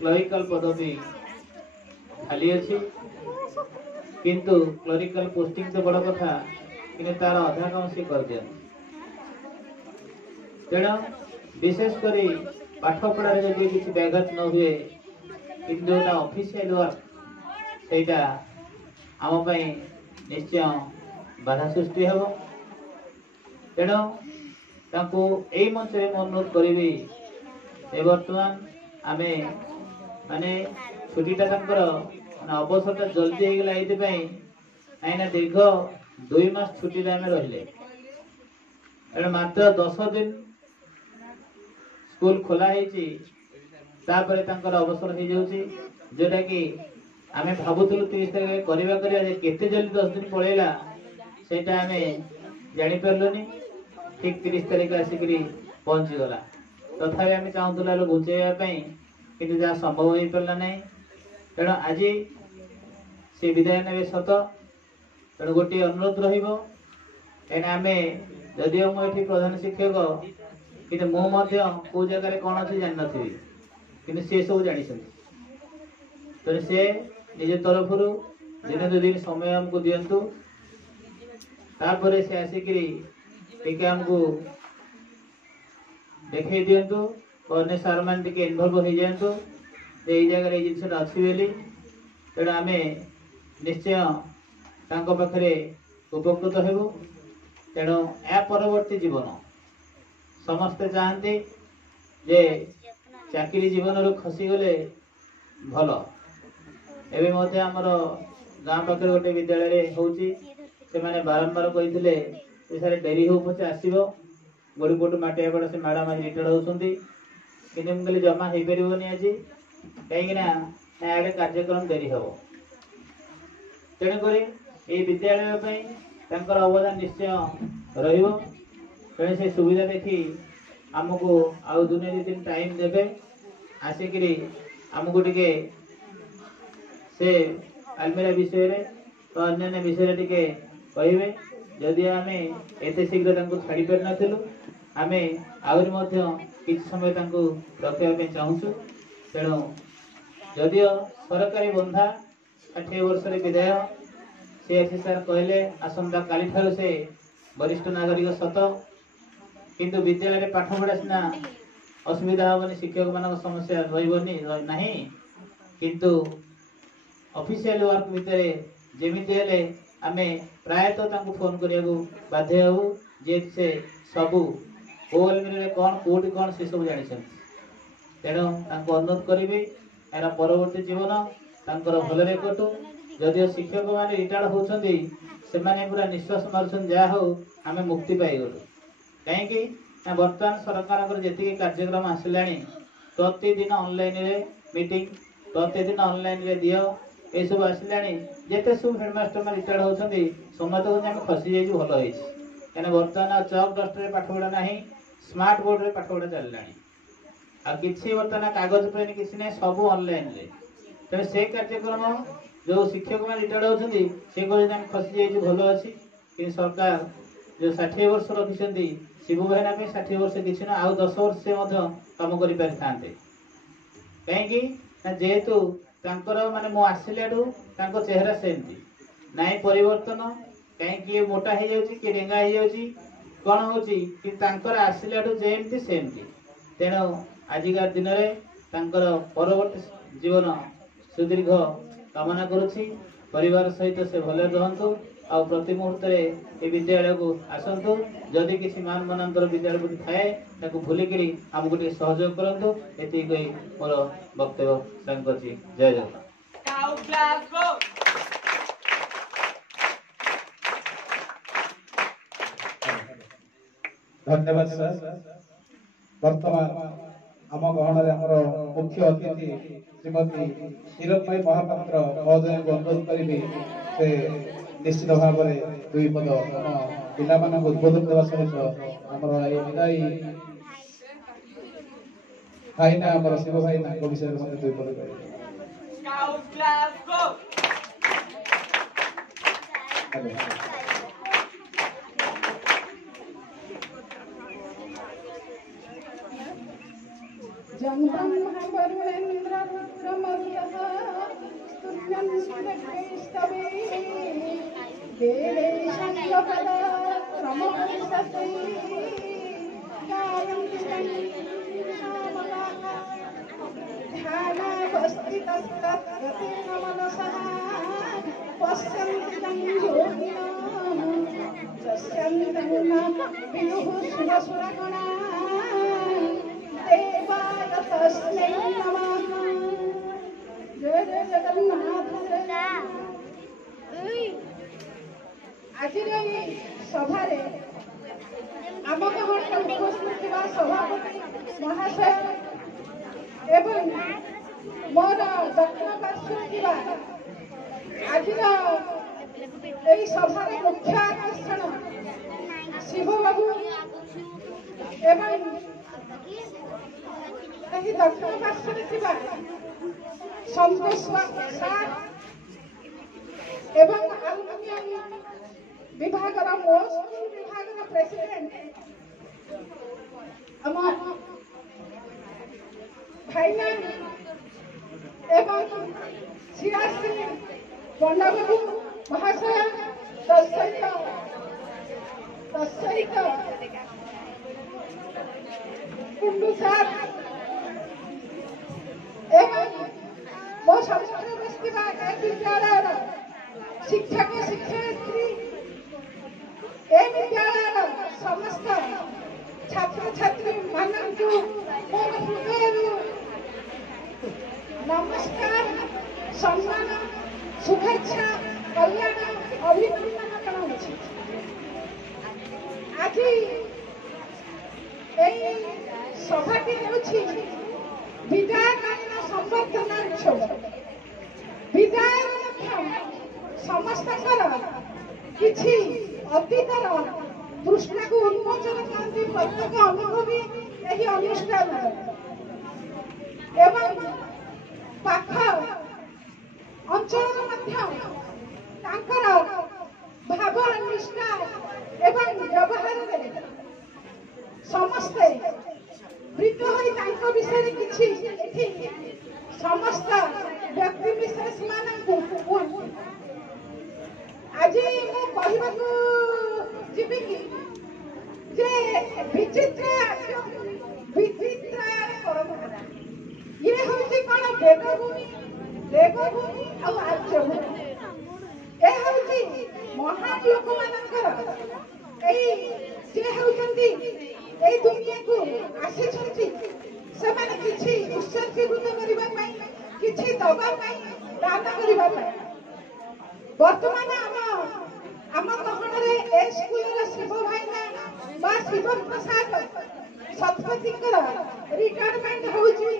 क्लरिकल पदवी खाली अच्छी। किंतु क्लरिकल पोस्टिंग तो बड़ कथा कि तार अधा काम सी कर दिया। तेणु विशेषकर पाठ पढ़ार जब किसी व्याघात न हुए कि ऑफिशियल वर्क सेटा आम पाई निश्चय बाधा सृष्टि हम। तेणु तांको एई मंच रे अनुरोध करी बर्तमान आमे माने छुट्टीटा अवसरटा जल्दी हो गला ये दीर्घ 2 मास छुट्टी रहिले। तेणु मात्र 10 दिन स्कूल खोला अवसर हो जाऊँगी जोटा कि आमे भावुलु 30 तारीख करवा केते जल्दी 10 दिन पड़ेगा सेटा आमे जानी पारलुनी। ठीक 30 तारीख आसिक पहुंची गला। तथापि आम चाहूला घुंचेवाई कि जहाँ संभव हो पारा ना। तेणु आज से विदाय ने सत। तेणु गोटे अनुरोध रही जदिव मुझे प्रधान शिक्षक कि मो जगह कौन अच्छे जान नी कि सी सब जानी। तेणु सी निज तरफ दिन 2 दिन समय आमको दिंतु। तापर से आसिक टिके हमको देखे दिंतु अन्य सार मान टिके इनवॉल्व हो जातु ये जगह ये जिन अच्छी बोली तेणु आम निश्चय पाखे उपकृत हेबु। तेणु या परवर्ती जीवन समस्ते चाहती जे चाकरी जीवन रू खसीगले भल। एवं आमर गाँ पाखे गोटे विद्यालय होची से माने बारंबार कही सारे डेरी हो पचे आसो गोड़ीपोट माटियागड़ से मैडम आज रिटायर्ड होती कि कहली जमा हो पारनि आज कहीं आड़े कार्यक्रम डेरी हम। तेणुक ये विद्यालय अवदान निश्चय रे सुविधा देखी आमको आउ दुनिया दी दिन टाइम देवे आसिक आमको टिके से आलमीरा विषय तो अन्य विषय टिके कहे जदि आम एत शीघ्र छाड़ी पार नथिलु आम आहरी किसी समय रखा चाहूँ। तेणु जदियो सरकारी बंधा 60 वर्ष विदाय सी सार कहले आसंता काली ठारू से वरिष्ठ नागरिक सत किंतु विद्यालय में पाठ पढ़ा सीना असुविधा हेनी शिक्षक मान समस्या रही नहीं किंतु ऑफिशियल वर्क भितर जमीती हेले आमे प्रायतः फोन करने को बाध्य हो जे से सबू कोल मिले कौन कोटी कौन से सब जानी। तेणु अनुरोध करी यार परवर्ती जीवन तांकर भलरे कटु। जदिओ शिक्षक मैंने रिटायर्ड होती से पूरा निश्वास मार्चन जहाँ हो आम मुक्ति पाईगलु कहीं बर्तमान सरकार जी कार्यक्रम आसला प्रतिदिन ऑनलाइन मीटिंग प्रतिदिन ऑनलाइन दियो ये सब आसला जिते सब हेडमास्टर मैंने रिटायर्ड होती समस्त को खसी जाइए भल हो कहीं बर्तमान चक डस्टर पाठ पढ़ा ना स्मार्ट बोर्ड रे पाठ पढ़ा चलला आ किसी बर्तमान कागज पेन किसी ना सब ऑनलाइन तेज से कार्यक्रम जो शिक्षक मैंने रिटायर्ड होती सी कह खसी जाइए भल अच्छी कि सरकार जो 60 वर्ष रखिंट शिव भाईना 60 वर्ष किसी ना आउ 10 वर्ष से कम कर पारि कहीं जेहेतु माने मो आसिला चेहरा सेमती नाई परिवर्तन कहीं मोटा हो जाऊँगी कि डेंगा हो जाऊँगी कौन हो आसिला जमती सेमती। तेणु आजिका दिन में परवर्ती जीवन सुदीर्घ कामना करुच्ची परिवार सहित से भले रहतु आ प्रति मुहूर्त ये विद्यालय को आसतु जदि किसी मान मानकर विद्यालय को थाए भूलिकी आमको सहयोग करूँ ये मोर वक्तव्य सांग कर जय जगन्नाथ। धन्यवाद सर। वर्तमान आम गहन मुख्य अतिथि श्रीमती हिरण्मयी महापात्र महोदय को अनुरोध करी से निश्चित भाव में दुई पद पिला उद्बोधन देवा सहित आमर विदायी भाईना आम शिव भाईना विषय में दुई पद करें। जन ब्रह्म वरुणेन्द्र रुद्रमरुतः स्तुत्यं सुरक्षैस्तवे देवे शङ्खपदा समोषसे गायन्ति शामलाः ध्यानावस्थितस्तद्गतेन मनसः पश्यन्ति तं योगिनाः पश्यन्ति तं विदुः सुरसुरगणाः देवाय तस्मै नमः। जय जय जगन्नाथ। आज सभारे आम उपस्थित सभापति महाशय एवं मोर दक्षिण पार्श्वे आज सभार मुख्य आकर्षण शिव बाबू एवं दक्षिण पार्श्वे संतोष सार एवं विभाग मोस्ट विभाग प्रेसिडेंट आम भाईना एवं श्रीराश्री पंडा बाबू महाशय सहित ତତ୍ସହିତ କୁଣ୍ଡୁ ସାର୍ ଏବଂ ମୋ ସମ୍ମୁଖରେ ବସିଥିବା ଏ ବିଦ୍ୟାଳୟର ଶିକ୍ଷକ ଶିକ୍ଷୟିତ୍ରୀ ଏ ବିଦ୍ୟାଳୟର ସମସ୍ତ ଛାତ୍ରଛାତ୍ରୀ ମାନଙ୍କୁ ମୋର ହୃଦୟରୁ ନମସ୍କାର, ସମ୍ମାନ, শুভেচ্ছা, কল্যাণ, অভিনন্দন জনাওছি। আজি এই সভাটি ହେଉଛି বিদায়কালীন সম্বর্ধনা উৎসব। বিদায় ମଧ୍ୟ ସମସ୍ତଙ୍କର କିଛି ଅତୀତର ତୃଷ୍ଣାକୁ ଉନ୍ମୋଚନ କରନ୍ତି ପ୍ରତ୍ୟେକ ଅନୁଭବୀ ଏହି ଅନୁଷ୍ଠାନରେ ଏବଂ ପାଖ ଅଞ୍ଚଳରେ ମଧ୍ୟ ତାଙ୍କର ଭାବ ନିଷ୍ଠା ଏବଂ ବ୍ୟବହାରରେ ସମସ୍ତେ ପ୍ରୀତ ହୋଇ ତାଙ୍କ ବିଷୟରେ କିଛି ଏଠି ସମସ୍ତ ବ୍ୟକ୍ତି ବିଶେଷ ମାନଙ୍କୁ କୁହନ୍ତି। ଆଜି ମୁଁ କହିବାକୁ ଯିବି କି ଯେ ବିଚିତ୍ରାୟଣ ପରମ୍ପରା ଇଏ ହେଉଛି କ'ଣ ଦେବଭୂମି ଆଉ ଆର୍ଯ୍ୟଭୂମି। ଏ ହେଉଛି ମହାନ ଲୋକମାନଙ୍କର ଏଇ ସେ ହେଉଛନ୍ତି ଏଇ ଦୁନିଆକୁ ଆସିଛନ୍ତି ସେମାନେ କିଛି ଉତ୍ସର୍ଗୀକୃତ କରିବା ପାଇଁ, କିଛି ଦବା ପାଇଁ, ଦାନ କରିବା ପାଇଁ। ବର୍ତ୍ତମାନ ଆମ ଗହଣରେ ଏ ସ୍କୁଲର ଶିବ ଭାଇନା ବା ଶିବ ପ୍ରସାଦ ଶତପଥୀଙ୍କର ରିଟାୟାରମେଣ୍ଟ ହେଉଛି।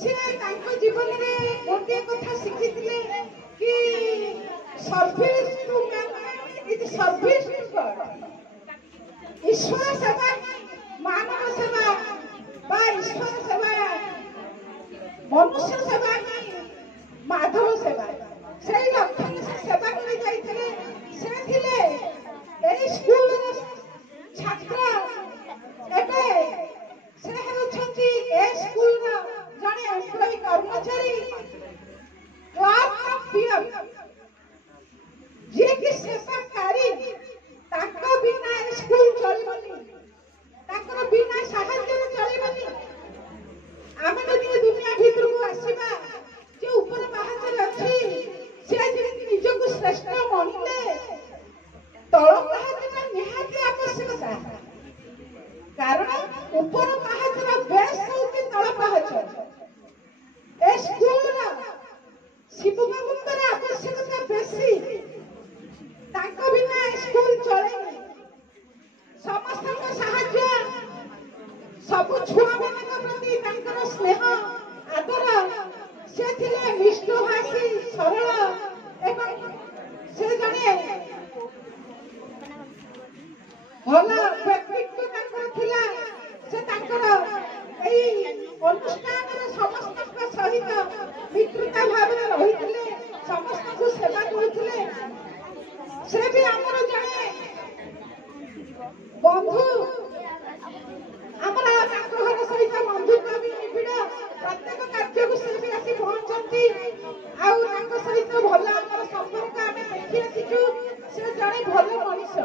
ସେ ତାଙ୍କ ଜୀବନରେ ଗୋଟିଏ କଥା ଶିଖିଥିଲେ କି service to mankind is service to God. ଈଶ୍ୱର ସେବା, ମାନବ ସେବା ବା ଈଶ୍ୱର ସେବା, ମନୁଷ୍ୟ ସେବା ହିଁ ମାଧବ ସେବା। ସେଇ ଲକ୍ଷ୍ୟରେ ସେ ସେବା କରି ଯାଇଥିଲେ। ସେ ଥିଲେ ଏଇ ସ୍କୁଲର ଛାତ୍ର। ଏବେ ସେ ହେଉଛନ୍ତି ଏ ସ୍କୁଲର ଜଣେ ଏମ୍ପ୍ଲୟି କର୍ମଚାରୀ, କ୍ଲର୍କ ଅଫ୍ ପିଅନ, ଯିଏକି ସେବାକାରୀ। ତାଙ୍କ ବିନା ସ୍କୁଲ ଚଳିବନି, ତାଙ୍କର ବିନା ସାହାଯ୍ୟରେ ଚଳିବନି। ଆମେ ଯଦି ଦୁନିଆ ଭିତରକୁ ଆସିବା, ଯେ ଉପର ପାହାଚରେ ଅଛି ସେ ଯେମିତି ନିଜକୁ ଶ୍ରେଷ୍ଠ ମଣିଲେ, ତଳ ପାହାଚଟା ନିହାତି ଆବଶ୍ୟକତା। କାରଣ ଉପର ପାହାଚର ବେଶ ହେଉଛି ତଳ ପାହାଚ। ଏ ସ୍କୁଲର ଶିବବାବୁଙ୍କର ଆବଶ୍ୟକତା ବେଶୀ। ତାଙ୍କ ବିନା ସ୍କୁଲ ଚଳେନି। ସମସ୍ତଙ୍କ ସାହାଯ୍ୟ, ସବୁ ଛୁଆମାନଙ୍କ ପ୍ରତି ତାଙ୍କର ସ୍ନେହ ଆଦର। ସେ ଥିଲେ ମିଷ୍ଟଭାଷୀ, ସରଳ ଏବଂ ସେ ଜଣେ ଭଲ ବ୍ୟକ୍ତିତ୍ୱ ତାଙ୍କର ଥିଲା। ସେ ତାଙ୍କର ଏଇ ଅନୁଷ୍ଠାନର ସମସ୍ତଙ୍କ ସହିତ ମିତ୍ରତା ଭାବରେ ରହିଥିଲେ, ସମସ୍ତଙ୍କୁ ସେବା କରୁଥିଲେ। ସେ ବି ଆମର ଜଣେ ବନ୍ଧୁ। ଆମର ତାଙ୍କ ଘର ସହିତ ବନ୍ଧୁତ୍ୱ ବି ନିବିଡ଼। ପ୍ରତ୍ୟେକ କାର୍ଯ୍ୟକୁ ସେ ବି ଆସି ପହଞ୍ଚନ୍ତି। ଆଉ ତାଙ୍କ ସହିତ ଭଲ ଆମର ସମ୍ପର୍କ ଆମେ ଦେଖି ଆସିଛୁ। ସେ ଜଣେ ଭଲ ମଣିଷ।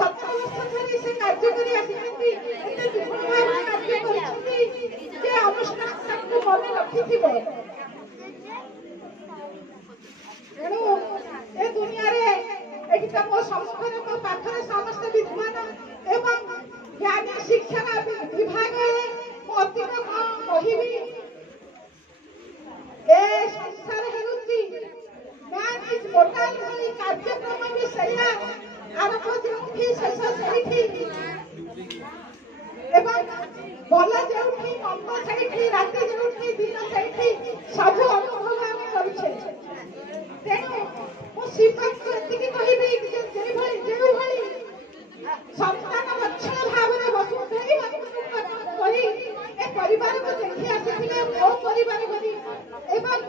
17 ବର୍ଷ ଧରି ସେ କାର୍ଯ୍ୟ କରି ଆସିଛନ୍ତି। ଏତେ ବିପୁଳ ଭାବରେ କାର୍ଯ୍ୟ କରିଛନ୍ତି ଯେ ଅନୁଷ୍ଠାନ ତାଙ୍କୁ ମନେ ରଖିଥିବ। ତେଣୁ ଏ ଦୁନିଆରେ ଏଠି ତ ମୋ ସମ୍ମୁଖରେ, ମୋ ପାଖରେ ସମସ୍ତେ ବିଦ୍ୱାନ ଏବଂ ଜ୍ଞାନୀ ଶିକ୍ଷକ ବିଭାଗରେ ମୁଁ ଅତୀତ କ'ଣ କହିବି। ଏ ସଂସାର ହେଉଛି ମ୍ୟାନ୍ ଇଜ୍ ମୋଟାଲ ଭଳି କାର୍ଯ୍ୟକ୍ରମ ବି ସେଇଆ। ଆରମ୍ଭ ଯେଉଁଠି, ଶେଷ ସେଇଠି ଏବଂ ଭଲ ଯେଉଁଠି, ମନ୍ଦ ସେଇଠି, ରାତି ଯେଉଁଠି, ଦିନ ସେଇଠି, ସବୁ ଅନୁଭବ ଆମେ କରୁଛେ। ତେଣୁ ମୁଁ ଶିବଙ୍କୁ ଏତିକି କହିବି ଯେ ଯେଉଁଭଳି ସନ୍ତାନ ଲକ୍ଷଣ ଭାବରେ ବସୁଧୈବ କୁଟୁମ୍ବକମ୍ କରି ଏ ପରିବାରକୁ ଦେଖି ଆସିଥିଲେ, ମୋ ପରିବାର ଭଳି, ଏବଂ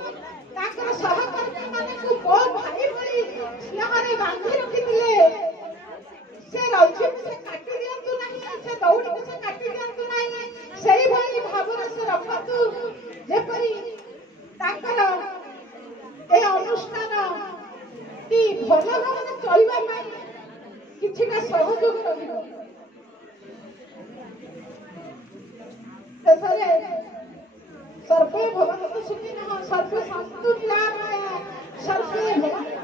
ତାଙ୍କର ସହକର୍ମୀମାନଙ୍କୁ ମୋ ଭାଇ ଭଳି ସ୍ନେହରେ ବାନ୍ଧି ରଖିଥିଲେ। ସେ ରଜ୍ଜୁକୁ ସେ କାଟି ଦିଅନ୍ତୁ ନାହିଁ, ସେ ଦଉଡ଼ିକୁ ସେ କାଟି ଦିଅନ୍ତୁ ନାହିଁ। ସେଇଭଳି ଭାବରେ ସେ ରଖନ୍ତୁ, ଯେପରି ତାଙ୍କର ଏ ଅନୁଷ୍ଠାନ ଭଲ ଭାବରେ ଚଳିବା ପାଇଁ किछिटा सहयोग रहिबो शेषरे सर्वे भवन्तु सुखिनः सर्वे सन्तु निरामयाः सर्वे भवन्तु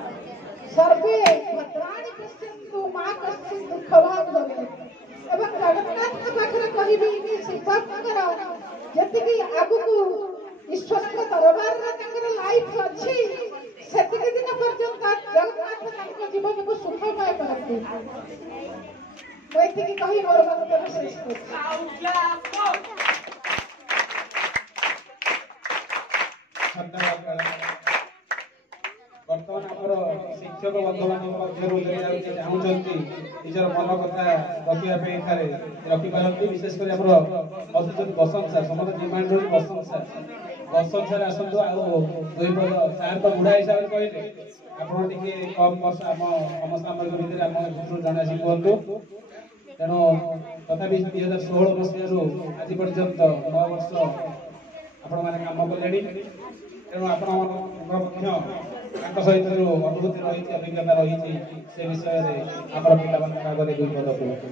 सर्वे भद्राणि पश्यन्तु मा कश्चित् दुःखभाग् भवेत् एवं जगन्नाथ पाखरे कहिबि कि शिवଙ୍କର ଯେତିକି ଆଗକୁ ଈଶ୍ୱରଙ୍କ ଦରବାରରେ ତାଙ୍କର ଲାଇଫ୍ ଅଛି ସେତିକି ଦିନ ପର୍ଯ୍ୟନ୍ତ ଜଗନ୍ନାଥ ତାଙ୍କ ଜୀବନକୁ ସୁଖମୟ କରନ୍ତି। ମୁଁ ଏତିକି କହି ମୋର ବକ୍ତବ୍ୟ ଶେଷ କରୁଛି। ବର୍ତ୍ତମାନ ଆମର ଶିକ୍ଷକ ବନ୍ଧୁମାନଙ୍କ ମଧ୍ୟରୁ ଚାହୁଁଛନ୍ତି ନିଜର ମନ କଥା ରଖିବା ପାଇଁ ଏଠାରେ ରଖିପାରନ୍ତି। ବିଶେଷ କରି ଆମର ଆସୁଛନ୍ତି ବସନ୍ତ ସାର୍, ସମସ୍ତ ଡିମାଣ୍ଡ ରହୁଛି ବସନ୍ତ ସାର୍ ଆସନ୍ତୁ। ଆଉ ଦୁଇ ପଦ ସାର୍ ତ ବୁଢା ହିସାବରେ କହିଲେ, ଆପଣ ଟିକେ କମ୍ ବର୍ଷ ଆମ ସମସାମୟିକ ଭିତରେ ଆମ ଭିତରୁ ଜଣେ ଆସି କୁହନ୍ତୁ। ତେଣୁ ତଥାପି 2016 ମସିହାରୁ ଆଜି ପର୍ଯ୍ୟନ୍ତ 9 ବର୍ଷ ଆପଣମାନେ କାମ କଲେଣି। ତେଣୁ ଆପଣଙ୍କର ମଧ୍ୟ ତାଙ୍କ ସହିତ ଯେଉଁ ଅନୁଭୂତି ରହିଛି, ଅଭିଜ୍ଞତା ରହିଛି, ସେ ବିଷୟରେ ଆମର ପିଲାମାନଙ୍କ ଆଗରେ ଦୁଇ ପଦ କୁହନ୍ତୁ।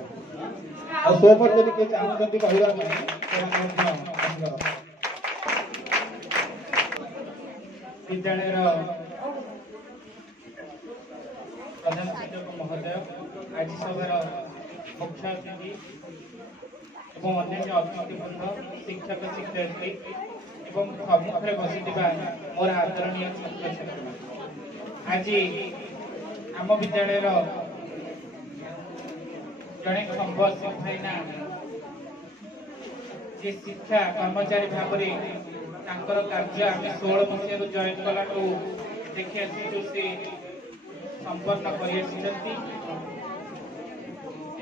ଆଉ ସୋପର ଯଦି କିଏ ଚାହୁଁଛନ୍ତି କହିବା ପାଇଁ ସେମାନେ ମଧ୍ୟ ଆସିପାରନ୍ତି। ବିଦ୍ୟାଳୟର ପ୍ରଧାନ ଶିକ୍ଷକ ମହୋଦୟ, ଆଜି ସଭାର ମୁଖ୍ୟ ଅତିଥି ଏବଂ ଅନ୍ୟାନ୍ୟ ଅତିଥିବୃନ୍ଦ, ଶିକ୍ଷକ ଶିକ୍ଷୟିତ୍ରୀ ଏବଂ ସମ୍ମୁଖରେ ବସିଥିବା ମୋର ଆଦରଣୀୟ ଛାତ୍ରଛାତ୍ରୀମାନେ, ଆଜି ଆମ ବିଦ୍ୟାଳୟର ଜଣେ ଖମ୍ବ ଭାଇନା ଯେ ଶିକ୍ଷା କର୍ମଚାରୀ ଭାବରେ ତାଙ୍କର କାର୍ଯ୍ୟ ଆମେ 16 ମସିହାରୁ ଜଏନ୍ କଲାଠୁ ଦେଖି ଆସିଛୁ, ସେ ସମ୍ପନ୍ନ କରିଆସିଛନ୍ତି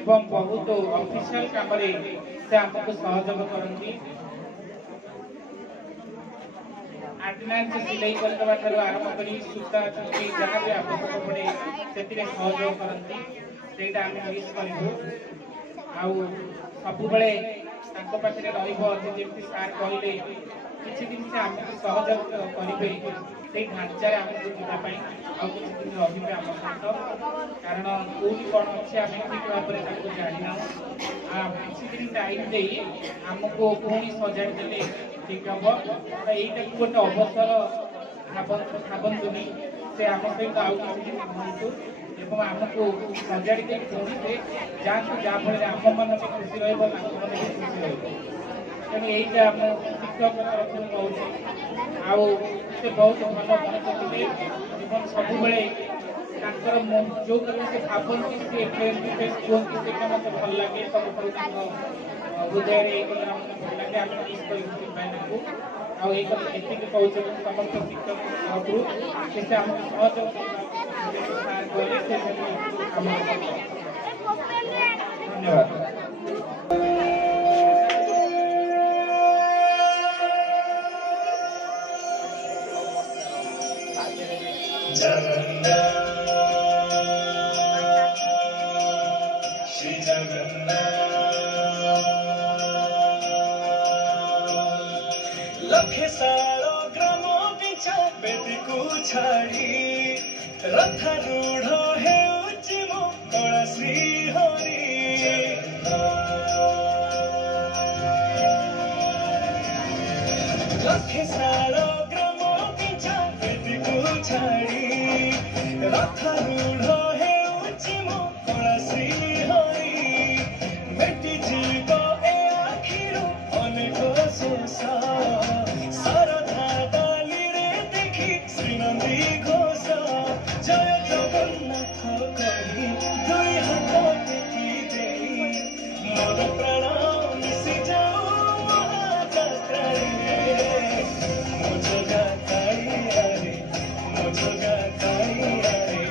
ଏବଂ ବହୁତ ଅଫିସିଆଲ କାମରେ ସେ ଆମକୁ ସହଯୋଗ କରନ୍ତି। ଆର୍ଡିନାନ୍ସ ସିଲେଇ କରିଦେବା ଠାରୁ ଆରମ୍ଭ କରି ସୂତା ଛୁଟି ଯାହା ବି ଆବଶ୍ୟକ ପଡ଼େ ସେଥିରେ ସହଯୋଗ କରନ୍ତି। ସେଇଟା ଆମେ ମିସ୍ କରିବୁ। ଆଉ ସବୁବେଳେ ତାଙ୍କ ପାଖରେ ରହିବ, ଯେମିତି ସାର୍ କହିଲେ କିଛି ଦିନ ସେ ଆମକୁ ସହଯୋଗ କରିବେ, ସେଇ ଢାଞ୍ଚାରେ ଆମକୁ ଯିବା ପାଇଁ ଆଉ କିଛି ଦିନ ରହିବେ ଆମ ସହିତ। କାରଣ କୋଉଠି କ'ଣ ଅଛି ଆମେ ଠିକ୍ ଭାବରେ ତାକୁ ଜାଣିନାହୁଁ। କିଛି ଦିନ ଟାଇମ୍ ଦେଇ ଆମକୁ ପୁଣି ସଜାଡ଼ି ଦେଲେ ଠିକ୍ ହବ। ଏଇଟାକୁ ଗୋଟେ ଅବସର ଭାବନ୍ତୁନି, ସେ ଆମ ସହିତ ଆଉ କିଛି ଦିନ ରୁହନ୍ତୁ ଏବଂ ଆମକୁ ସଜାଡ଼ି ଦେଇ ପୁଣି ସେ ଯାଆନ୍ତୁ, ଯାହାଫଳରେ ଆମ ମନ ବି ଖୁସି ରହିବ, ତାଙ୍କ ମନ ବି ଖୁସି ରହିବ। ତେଣୁ ଏଇଟା ଆମ ଶିକ୍ଷକ ତରଫରୁ କହୁଛି। ଆଉ ସେ ବହୁତ ଭଲ ମଣିଷ ଥିଲେ ଏବଂ ସବୁବେଳେ ତାଙ୍କର ଯୋଉ କଥା ସେ ଭାବନ୍ତି ସେ ଫେସ୍ ଟୁ ଫେସ୍ କୁହନ୍ତି, ସେଇଟା ମୋତେ ଭଲ ଲାଗେ। ସବୁଠାରୁ ତାଙ୍କ ହୃଦୟରେ ଏଇ କଥା ମୋତେ ଭଲ ଲାଗେ। ଆମେ ମିସ୍ କରିବୁ ଭାଇନାଙ୍କୁ। ଆଉ ଏଇ କଥା ଏତିକି କହୁଛୁ ସମସ୍ତ ଶିକ୍ଷକ ତରଫରୁ ସେ ଆମକୁ ସହଯୋଗ ସାର୍ କହିଲେ ସେ ଆମର ଧନ୍ୟବାଦ। लखे सालो ग्राम पिछा बेदीकू छाड़ी रथारूढ़ हेउछि मो कला श्री हरि। लखे सालो ग्राम पिछा बेदीकू छाड़ी रथारूढ़ हेउछि मो कला श्री हरि। मेटी जीव ए आखिरो अनेक शेष सारधा डाली रे देखी श्रीनंदी घोष जय जगन्नाथ कही दुई हाथ टेकी देई मोर प्राण मिशि जाऊ महाजात्रारे। मो जोगा काଳିଆ रे मो जोगा काଳିଆ रे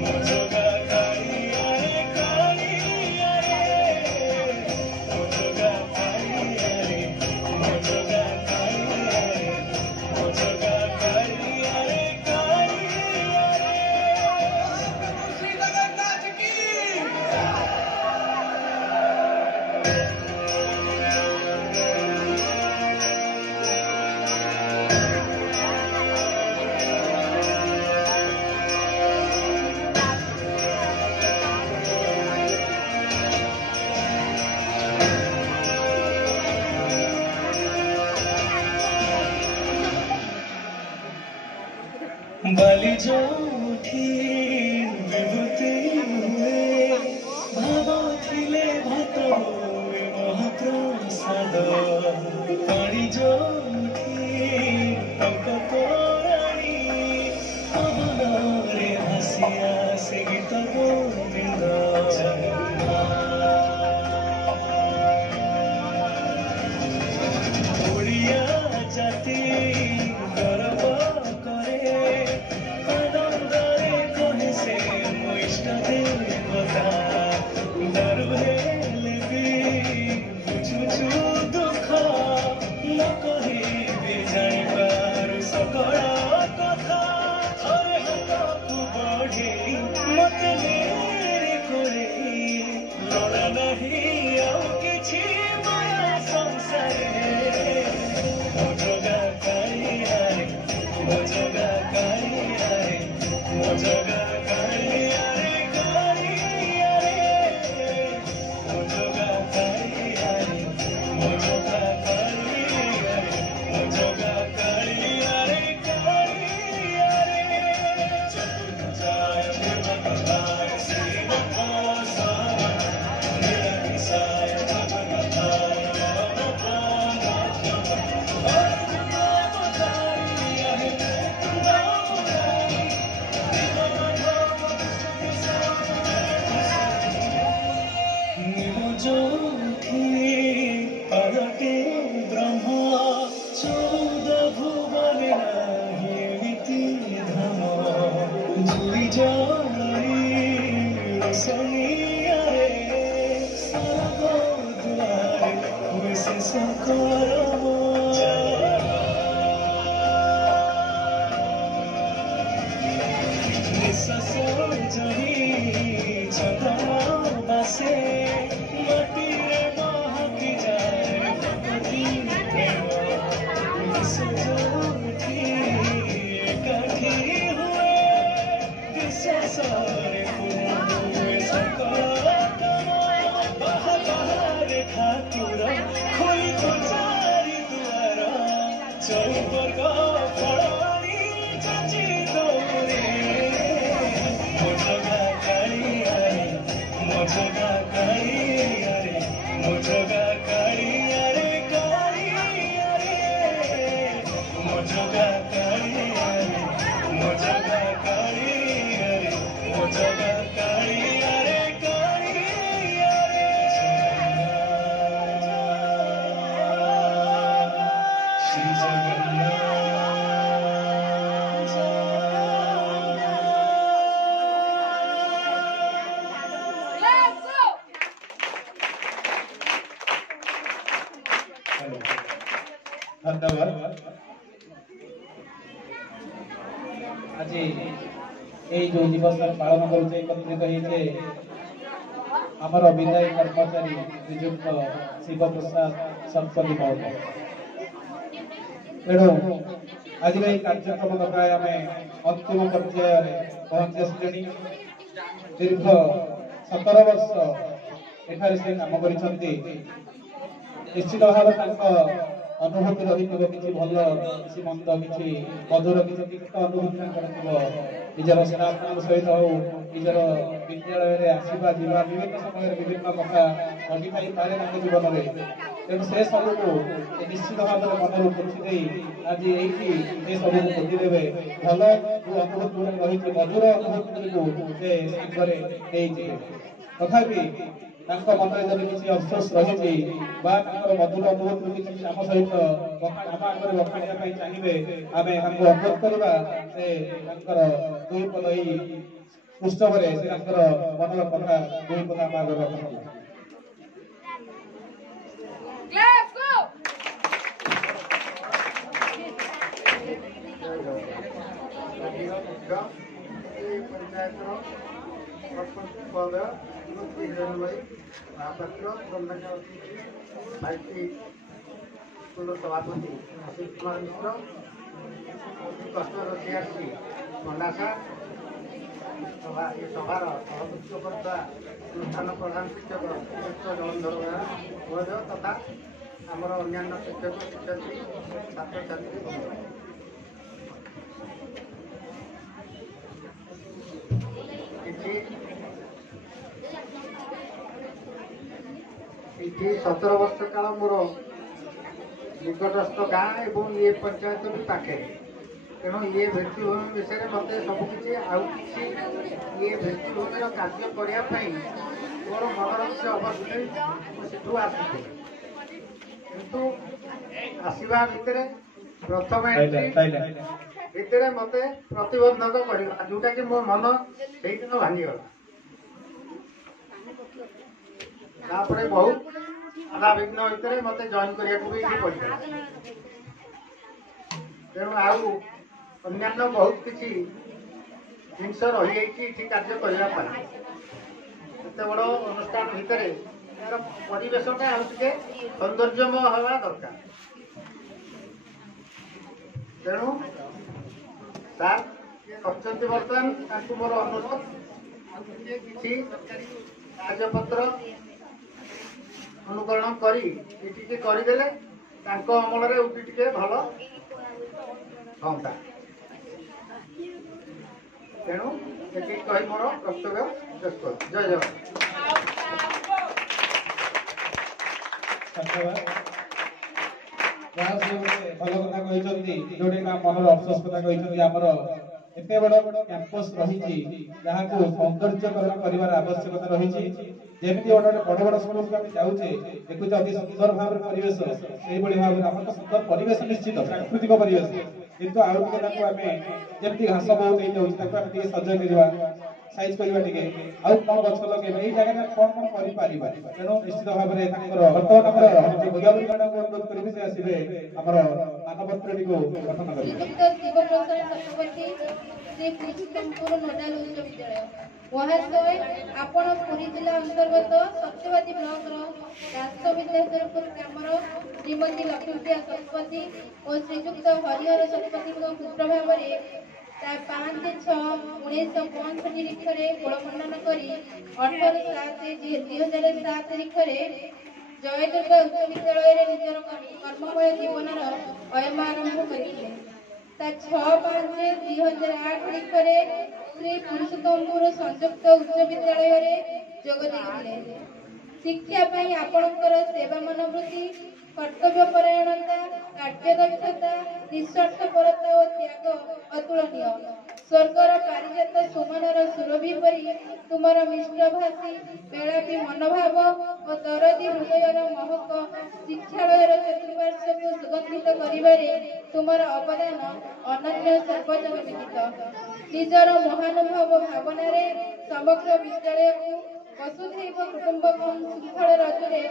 मो जोगा काଳିଆ रे काଳିଆ रे मो जोगा काଳିଆ रे मो जोगा काଳିଆ रे मो जोगा काଳିଆ रे काଳିଆ बाली जोठी विभूति हुए भाव थिले भात हुए महाप्रसाद पानी जोठी टंक तोराणी पवନରେ ଭାସି ଆସେ ଗୀତ ଗୋବିନ୍ଦ ଓଡ଼ିଆ ଜାତି ଗର୍ବ କରେ ଆନନ୍ଦରେ କହେ ସେ ମୋ ଇଷ୍ଟ ଦେବତା ଦାରୁ ହେଲେ ବି ବୁଝୁଛୁ ଦୁଃଖ ନ କହିବି ଜାଣିପାରୁ ସକଳ କଥା ଥରେ ହାତକୁ ବଢ଼େଇ ମତେ ନେରେ କୋରେଇ ଲୋଡ଼ା ନାହିଁ ଆଉ କିଛି ମାୟା ସଂସାରରେ ମୋ ଜଗା କାଳିଆରେ ମୋ ଜଗା କାଳିଆରେ ମୋ ଜଗା କାଳିଆରେ କାଳିଆରେ ମୋ ଜଗା କାଳିଆରେ ମୋ ଜଗା କାଳିଆରେ ମୋ ଜଗା କାଳିଆରେ କାଳିଆରେ ଚତୁର୍ଭୁଜାୟ ଜଗନ୍ନାଥାୟ ଶ୍ରୀନିବାସାୟ ନିରାମିଷାୟ ଜଗନ୍ନାଥାୟ जोठी पारटे ब्रह्म चौद भुवन नाही एमिति धाम जुई जळी रोशनियारे सर्व दुआरे हुए शेष करम निश्वास जही चंदन बासे माटीरे महकी जाए भगवती प्रेम विश्व जोठी एकाठी हुए विश्वासरे पूर्ण हुए सकल काम बाहारे ठाकुर खोई तो चारि दुआर चौवर्ग फळानी चाची दौरे ମୋ ଜଗା କାଳିଆରେ ମୋ ଜଗା କାଳିଆରେ ମୋ ଜଗା କାଳିଆରେ କାଳିଆରେ ମୋ ଜଗା କାଳିଆରେ ମୋ ଜଗା କାଳିଆରେ ମୋ ଜଗା କାଳିଆରେ କାଳିଆରେ ଶ୍ରୀ ଜଗନ୍ନାଥ धन्यवाद आज ये जो दिवस पालन करुचे एकत्रित होते आमर विदायी कर्मचारी श्रीजुक्त शिव प्रसाद शतपथी महोदय तेणु आज ये कार्यक्रम प्राय आम अंतिम पर्याय पहुंची आसिले दीर्घ 17 वर्ष एठारे से काम कर निश्चित भाव अनुभूति रही किसी भल किसी मंद किसी मधुर किसी तिक्त अनुभूति निजर स्नातक सहित हो निजर विद्यालय आसवा जा विभिन्न समय विभिन्न कथा घटी पारे जीवन में तेणु से सबको निश्चित भाव में मन पोषी आज ये सबको पोतीदेवे भल जो अनुभूति रही मधुर अनुभूति से तथापि मन जब किसी अफसोस रही मधुर अनुभूति किसी आम सहित आम आगे बखाणिया चाहिए आम अनुरोध करवा से दुई पद पुस्तक से मनर कथा दुई पद आम आगे रखा सभापति अशोक कुमार मिश्र कष्टर सीआरसी मंडासा सभार सभापतित्व करता अनुष्ठान प्रधान शिक्षक जलंधर महोदय तथा आमर अन्य शिक्षक शिक्षार्थी छात्र छात्री ଏଠି 17 ବର୍ଷ କାଳ ମୋର ନିକଟସ୍ଥ ଗାଁ ଏବଂ ଇଏ ପଞ୍ଚାୟତ ବି ପାଖରେ। ତେଣୁ ଇଏ ଭିତ୍ତିଭୂମି ବିଷୟରେ ମୋତେ ସବୁକିଛି ଆଉ କିଛି ଇଏ ଭିତ୍ତିଭୂମିର କାର୍ଯ୍ୟ କରିବା ପାଇଁ ମୋର ମନର କିଛି ଅବସ୍ଥା ମୁଁ ସେଠୁ ଆସିଥିଲି। କିନ୍ତୁ ଆସିବା ଭିତରେ ପ୍ରଥମେ ଭିତରେ ମୋତେ ପ୍ରତିବନ୍ଧକ କରିଗଲା, ଯୋଉଟାକି ମୋ ମନ ସେଇଦିନ ଭାଙ୍ଗିଗଲା। ତାପରେ ବହୁତ ବାଧାବିଘ୍ନ ଭିତରେ ମୋତେ ଜଏନ୍ କରିବାକୁ ବି ପଡ଼ିଥିଲା। ତେଣୁ ଆଉ ଅନ୍ୟାନ୍ୟ ବହୁତ କିଛି ଜିନିଷ ରହିଯାଇଛି ଏଠି କାର୍ଯ୍ୟ କରିବା ପାଇଁ। ଏତେ ବଡ଼ ଅନୁଷ୍ଠାନ ଭିତରେ ଏହାର ପରିବେଶଟା ଆଉ ଟିକେ ସୌନ୍ଦର୍ଯ୍ୟମୟ ହେବା ଦରକାର। ତେଣୁ ସାର୍ ଅଛନ୍ତି ବର୍ତ୍ତମାନ, ତାଙ୍କୁ ମୋର ଅନୁରୋଧ କିଛି କାଗଜପତ୍ର ଅନୁକରଣ କରି ଏଠିକି କରିଦେଲେ ତାଙ୍କ ଅମଳରେ ଉଠି ଟିକେ ଭଲ ହୁଅନ୍ତା। ତେଣୁ ଏତିକି କହି ମୋର ବକ୍ତବ୍ୟ ଶେଷ କରୁଛି। ଜୟ ଜଗନ୍ନାଥ। ଭଲ କଥା କହିଛନ୍ତି, ଯୋଉଟା ମନର ଅଫସୋସ କଥା କହିଛନ୍ତି। ଆମର ଏତେ ବଡ କ୍ୟାମ୍ପସ ରହିଛି ଯାହାକୁ ସୌନ୍ଦର୍ଯ୍ୟକରଣ କରିବାର ଆବଶ୍ୟକତା ରହିଛି। ଯେମିତି ଗୋଟେ ବଡ ବଡ ସ୍କୁଲକୁ ଆମେ ଯାଉଛେ ଦେଖୁଛେ ଅତି ସୁନ୍ଦର ଭାବରେ ପରିବେଶ, ସେଇଭଳି ଭାବରେ ଆମର ତ ସୁନ୍ଦର ପରିବେଶ ନିଶ୍ଚିତ ପ୍ରାକୃତିକ ପରିବେଶ, କିନ୍ତୁ ଆଉ ଟିକେ ତାକୁ ଆମେ ଯେମିତି ଘାସ ବହୁତ ହେଇଯାଉଛି ତାକୁ ଆମେ ଟିକେ ସଜ କରିବା, ସାଇଜ କରିବା, ଟିକେ ଆଉ କଣ ଗଛ ଲଗେଇବା, ଏଇ ଜାଗାରେ କଣ କଣ କରିପାରିବା। ତେଣୁ ନିଶ୍ଚିତ ଭାବରେ ତାଙ୍କର ବର୍ତ୍ତମାନ ଆମର ବୁଝାବୁଝିଟାକୁ ଅନୁରୋଧ କରିବି ସେ ଆସିବେ ଆମର ମାନପତ୍ରଟିକୁ ଗଠନ କରିବେ। ମହାଶୟ, ଆପଣ ପୁରୀ ଜିଲ୍ଲା ଅନ୍ତର୍ଗତ ସତ୍ୟବାଦୀ ବ୍ଲକର ରାଷ୍ଟ୍ର ବିଦ୍ୟାଧରପୁର ଗ୍ରାମର ଶ୍ରୀମତୀ ଲକ୍ଷ୍ମୀପ୍ରିୟା ଶତପଥୀ ଓ ଶ୍ରୀଯୁକ୍ତ ହରିହର ଶତପଥୀଙ୍କ ପୁତ୍ର ଭାବରେ 5/6/1965 ତାରିଖରେ କୁଳମଣ୍ଡନ କରି 18/7/2007 ତାରିଖରେ ଜୟଦୁର୍ଗା ଉଚ୍ଚ ବିଦ୍ୟାଳୟରେ ନିଜର କର୍ମମୟ ଜୀବନର ଅୟମ ଆରମ୍ଭ କରିଥିଲେ। 6/5/2008 ତାରିଖରେ ଶ୍ରୀ ପୁରୁଷୋତ୍ତମପୁର ସଂଯୁକ୍ତ ଉଚ୍ଚ ବିଦ୍ୟାଳୟରେ ଯୋଗ ଦେଇଥିଲେ। ଶିକ୍ଷା ପାଇଁ ଆପଣଙ୍କର ସେବା ମନୋବୃତ୍ତି, କର୍ତ୍ତବ୍ୟପରାୟଣତା, କାର୍ଯ୍ୟଦକ୍ଷତା, ନିଃସ୍ୱାର୍ଥପରତା ଓ ତ୍ୟାଗ ଅତୁଳନୀୟ। ସ୍ୱର୍ଗର ପାରିଜାତ ସୁମନର ସୁରଭି ପରି ତୁମର ମିଷ୍ଟଭାଷୀ ମେଳାପୀ ମନୋଭାବ ଓ ଦରଦୀ ହୃଦୟର ମହକ ଶିକ୍ଷାଳୟର ଚତୁଃପାର୍ଶ୍ୱକୁ ସୁଗନ୍ଧିତ କରିବାରେ ତୁମର ଅବଦାନ ଅନନ୍ୟ ସର୍ବଜନ ବିଦିତ। ନିଜର ମହାନୁଭବ ଭାବନାରେ ସମଗ୍ର ବିଦ୍ୟାଳୟକୁ ବସୁଧୈବ କୁଟୁମ୍ବକମ୍ ଶୃଙ୍ଖଳ ରଜରେ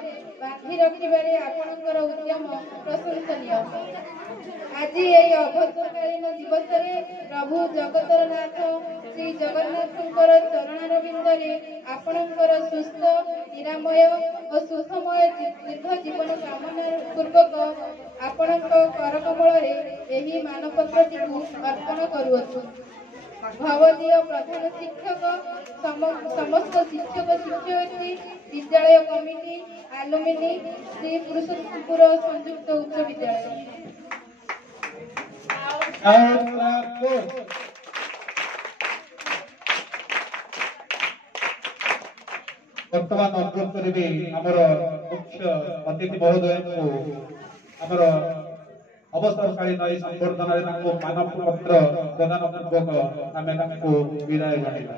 ବାନ୍ଧି ରଖିବାରେ ଆପଣଙ୍କର ଉଦ୍ୟମ ପ୍ରଶଂସନୀୟ। ଆଜି ଏହି ଅଭଦ୍ରକାଳୀନ ଦିବସରେ ପ୍ରଭୁ ଜଗତର ନାଥ ଶ୍ରୀ ଜଗନ୍ନାଥଙ୍କର ଚରଣାରବିନ୍ଦରେ ଆପଣଙ୍କର ସୁସ୍ଥ, ନିରାମୟ ଓ ସୁଖମୟ ଦୀର୍ଘ ଜୀବନ କାମନା ପୂର୍ବକ ଆପଣଙ୍କ କରକମଳରେ ଏହି ମାନପତ୍ରଟିକୁ ଅର୍ପଣ କରୁଅଛୁ। ଭବଦୀୟ ପ୍ରଧାନ ଶିକ୍ଷକ, ସମସ୍ତ ଶିକ୍ଷକ ଶିକ୍ଷୟିତ୍ରୀ, ବିଦ୍ୟାଳୟ କମିଟି, ଆଲୁମିନି, ଶ୍ରୀ ପୁରୁଷୋତ୍ତମପୁର ସଂଯୁକ୍ତ ଉଚ୍ଚ ବିଦ୍ୟାଳୟ। ବର୍ତ୍ତମାନ ଅନୁରୋଧ କରିବି ଆମର ମୁଖ୍ୟ ଅତିଥି ମହୋଦୟଙ୍କୁ ଆମର ଅବସରକାଳୀନ ଏହି ସମ୍ବର୍ଦ୍ଧନାରେ ତାଙ୍କୁ ମାନପତ୍ର ପ୍ରଦାନ ପୂର୍ବକ ଆମେ ତାଙ୍କୁ ବିଦାୟ ଜଣାଇବା।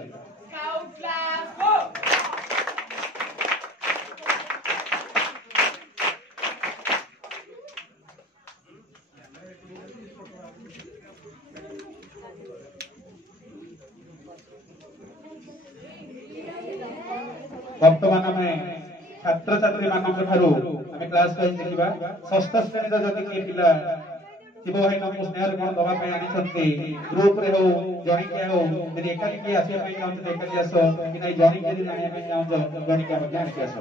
ବର୍ତ୍ତମାନ ଆମେ ଛାତ୍ରଛାତ୍ରୀ ମାନଙ୍କ ଠାରୁ ଆମେ କ୍ଲାସ ୱାଇଜ ଦେଖିବା। ଷଷ୍ଠ ଶ୍ରେଣୀର ଯଦି କିଏ ପିଲା ଶିବ ଭାଇଙ୍କୁ ସ୍ନେହରେ କଣ ଦବା ପାଇଁ ଆଣିଛନ୍ତି, ଗ୍ରୁପରେ ହଉ ଜଣିକିଆ ହଉ, ଯଦି ଏକାକି କିଏ ଆସିବା ପାଇଁ ଚାହୁଁଛନ୍ତି ଏକାକି ଆସ, କି ନାଇଁ ଜଣିକିଆ ଯଦି ଆଣିବା ପାଇଁ ଚାହୁଁଛ ଜଣିକିଆ ମଧ୍ୟ ଆଣିକି ଆସ।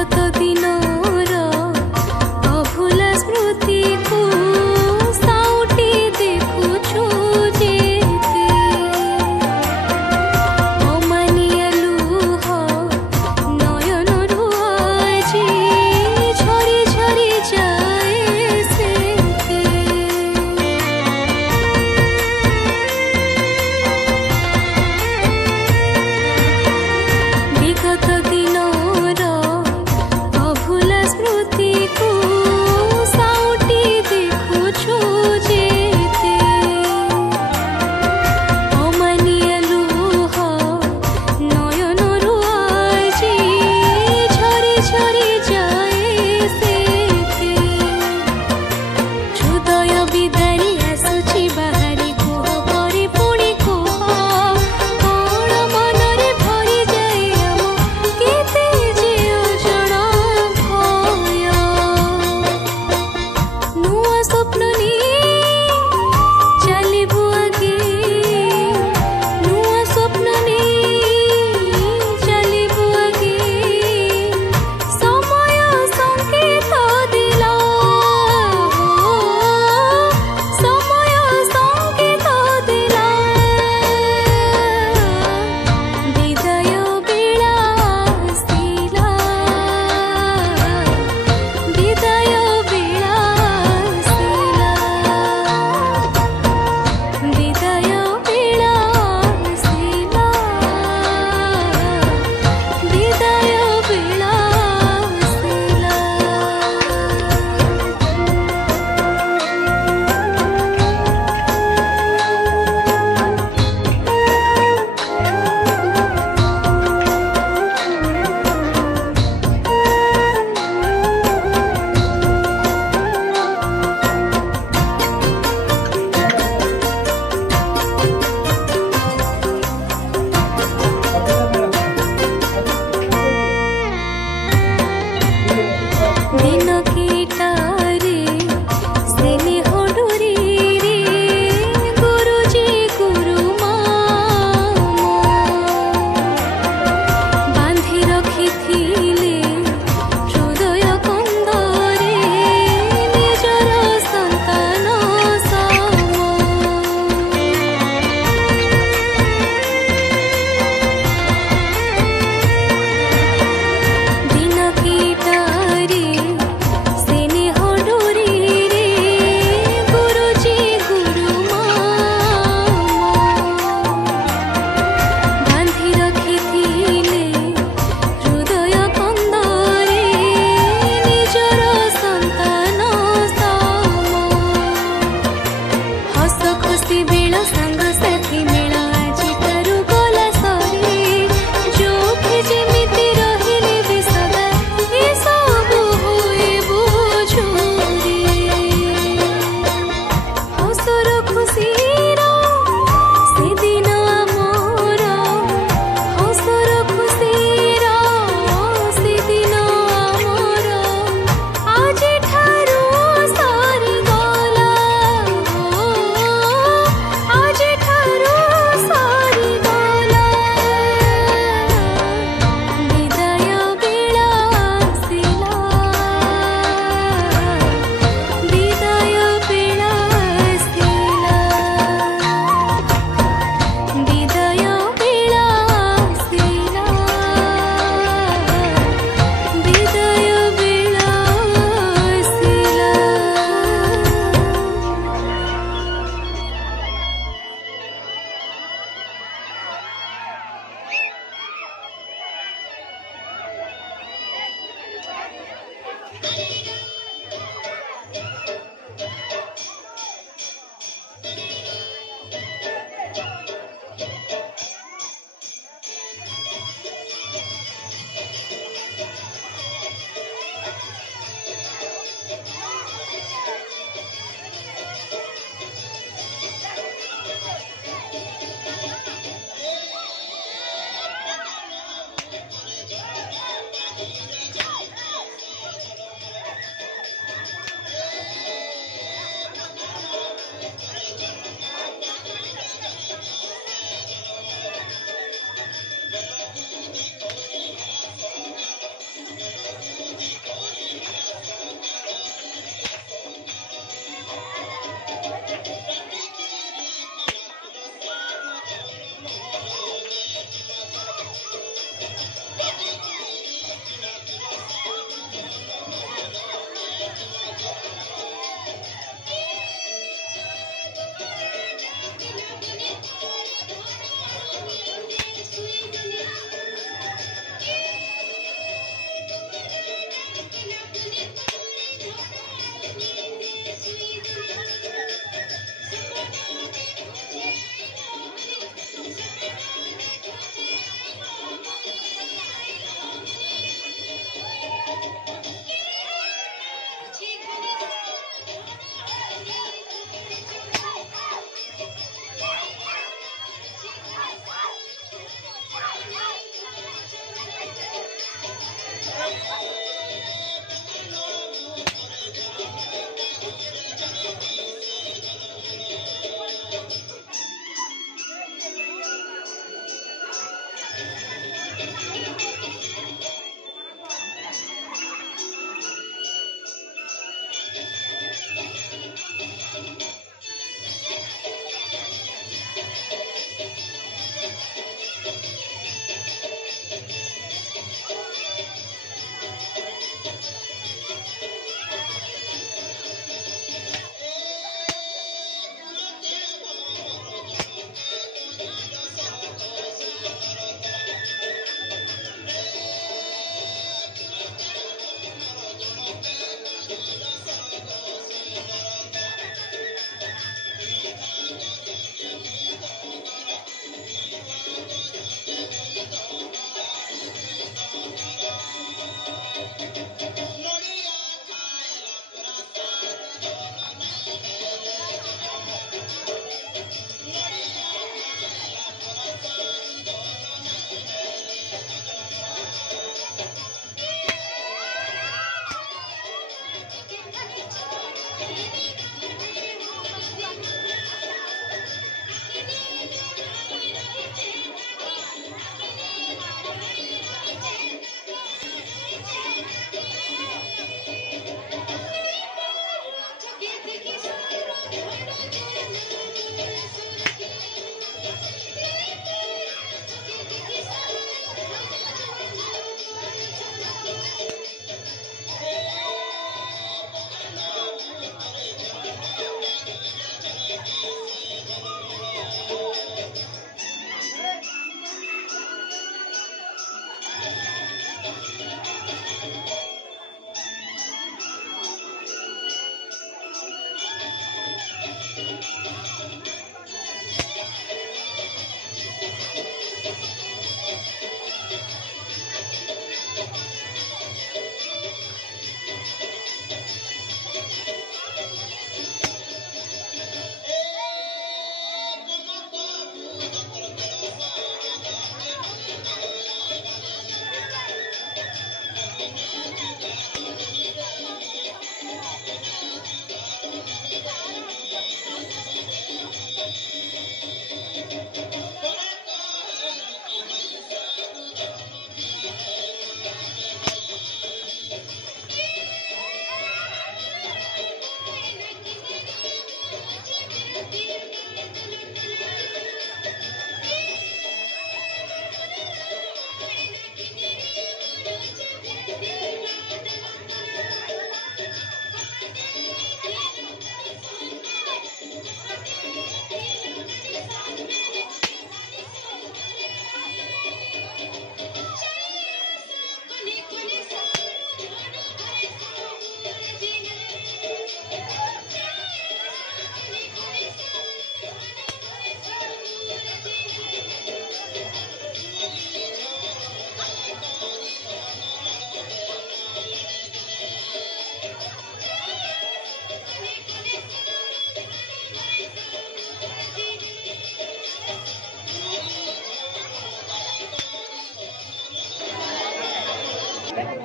বিগত দিনর অভুলা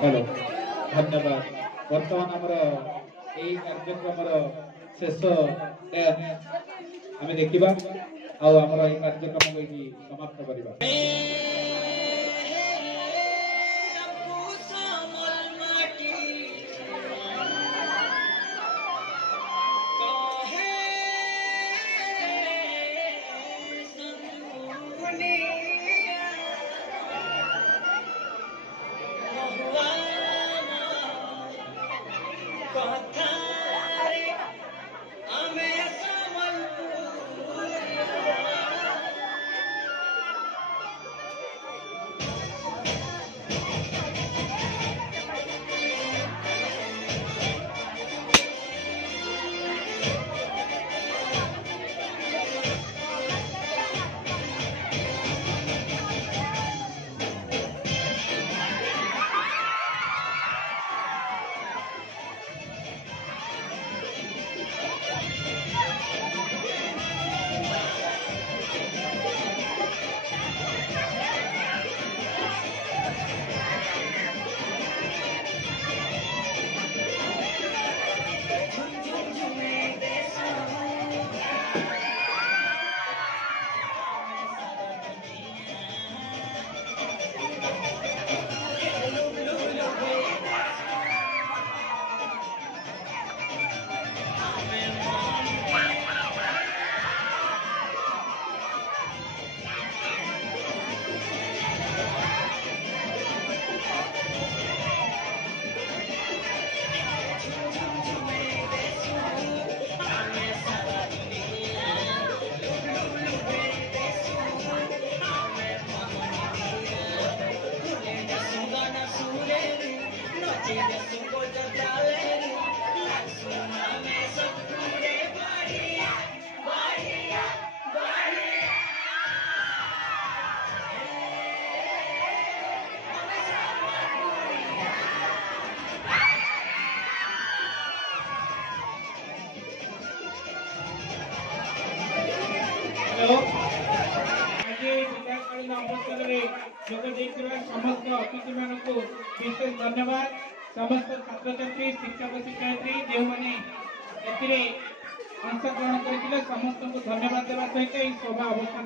हेलो धन्यवाद बर्तमान आमर यही कार्यक्रम शेष आम देखा आमर यही कार्यक्रम ये समाप्त करवा। विद्याकालीन अवसर में जोग समस्त अतिथि मान को विशेष धन्यवाद। समस्त छात्र छात्री शिक्षक शिक्षयित्री जो मैंने अंशग्रहण करते समस्त को धन्यवाद देवा सहित सभा अवसान।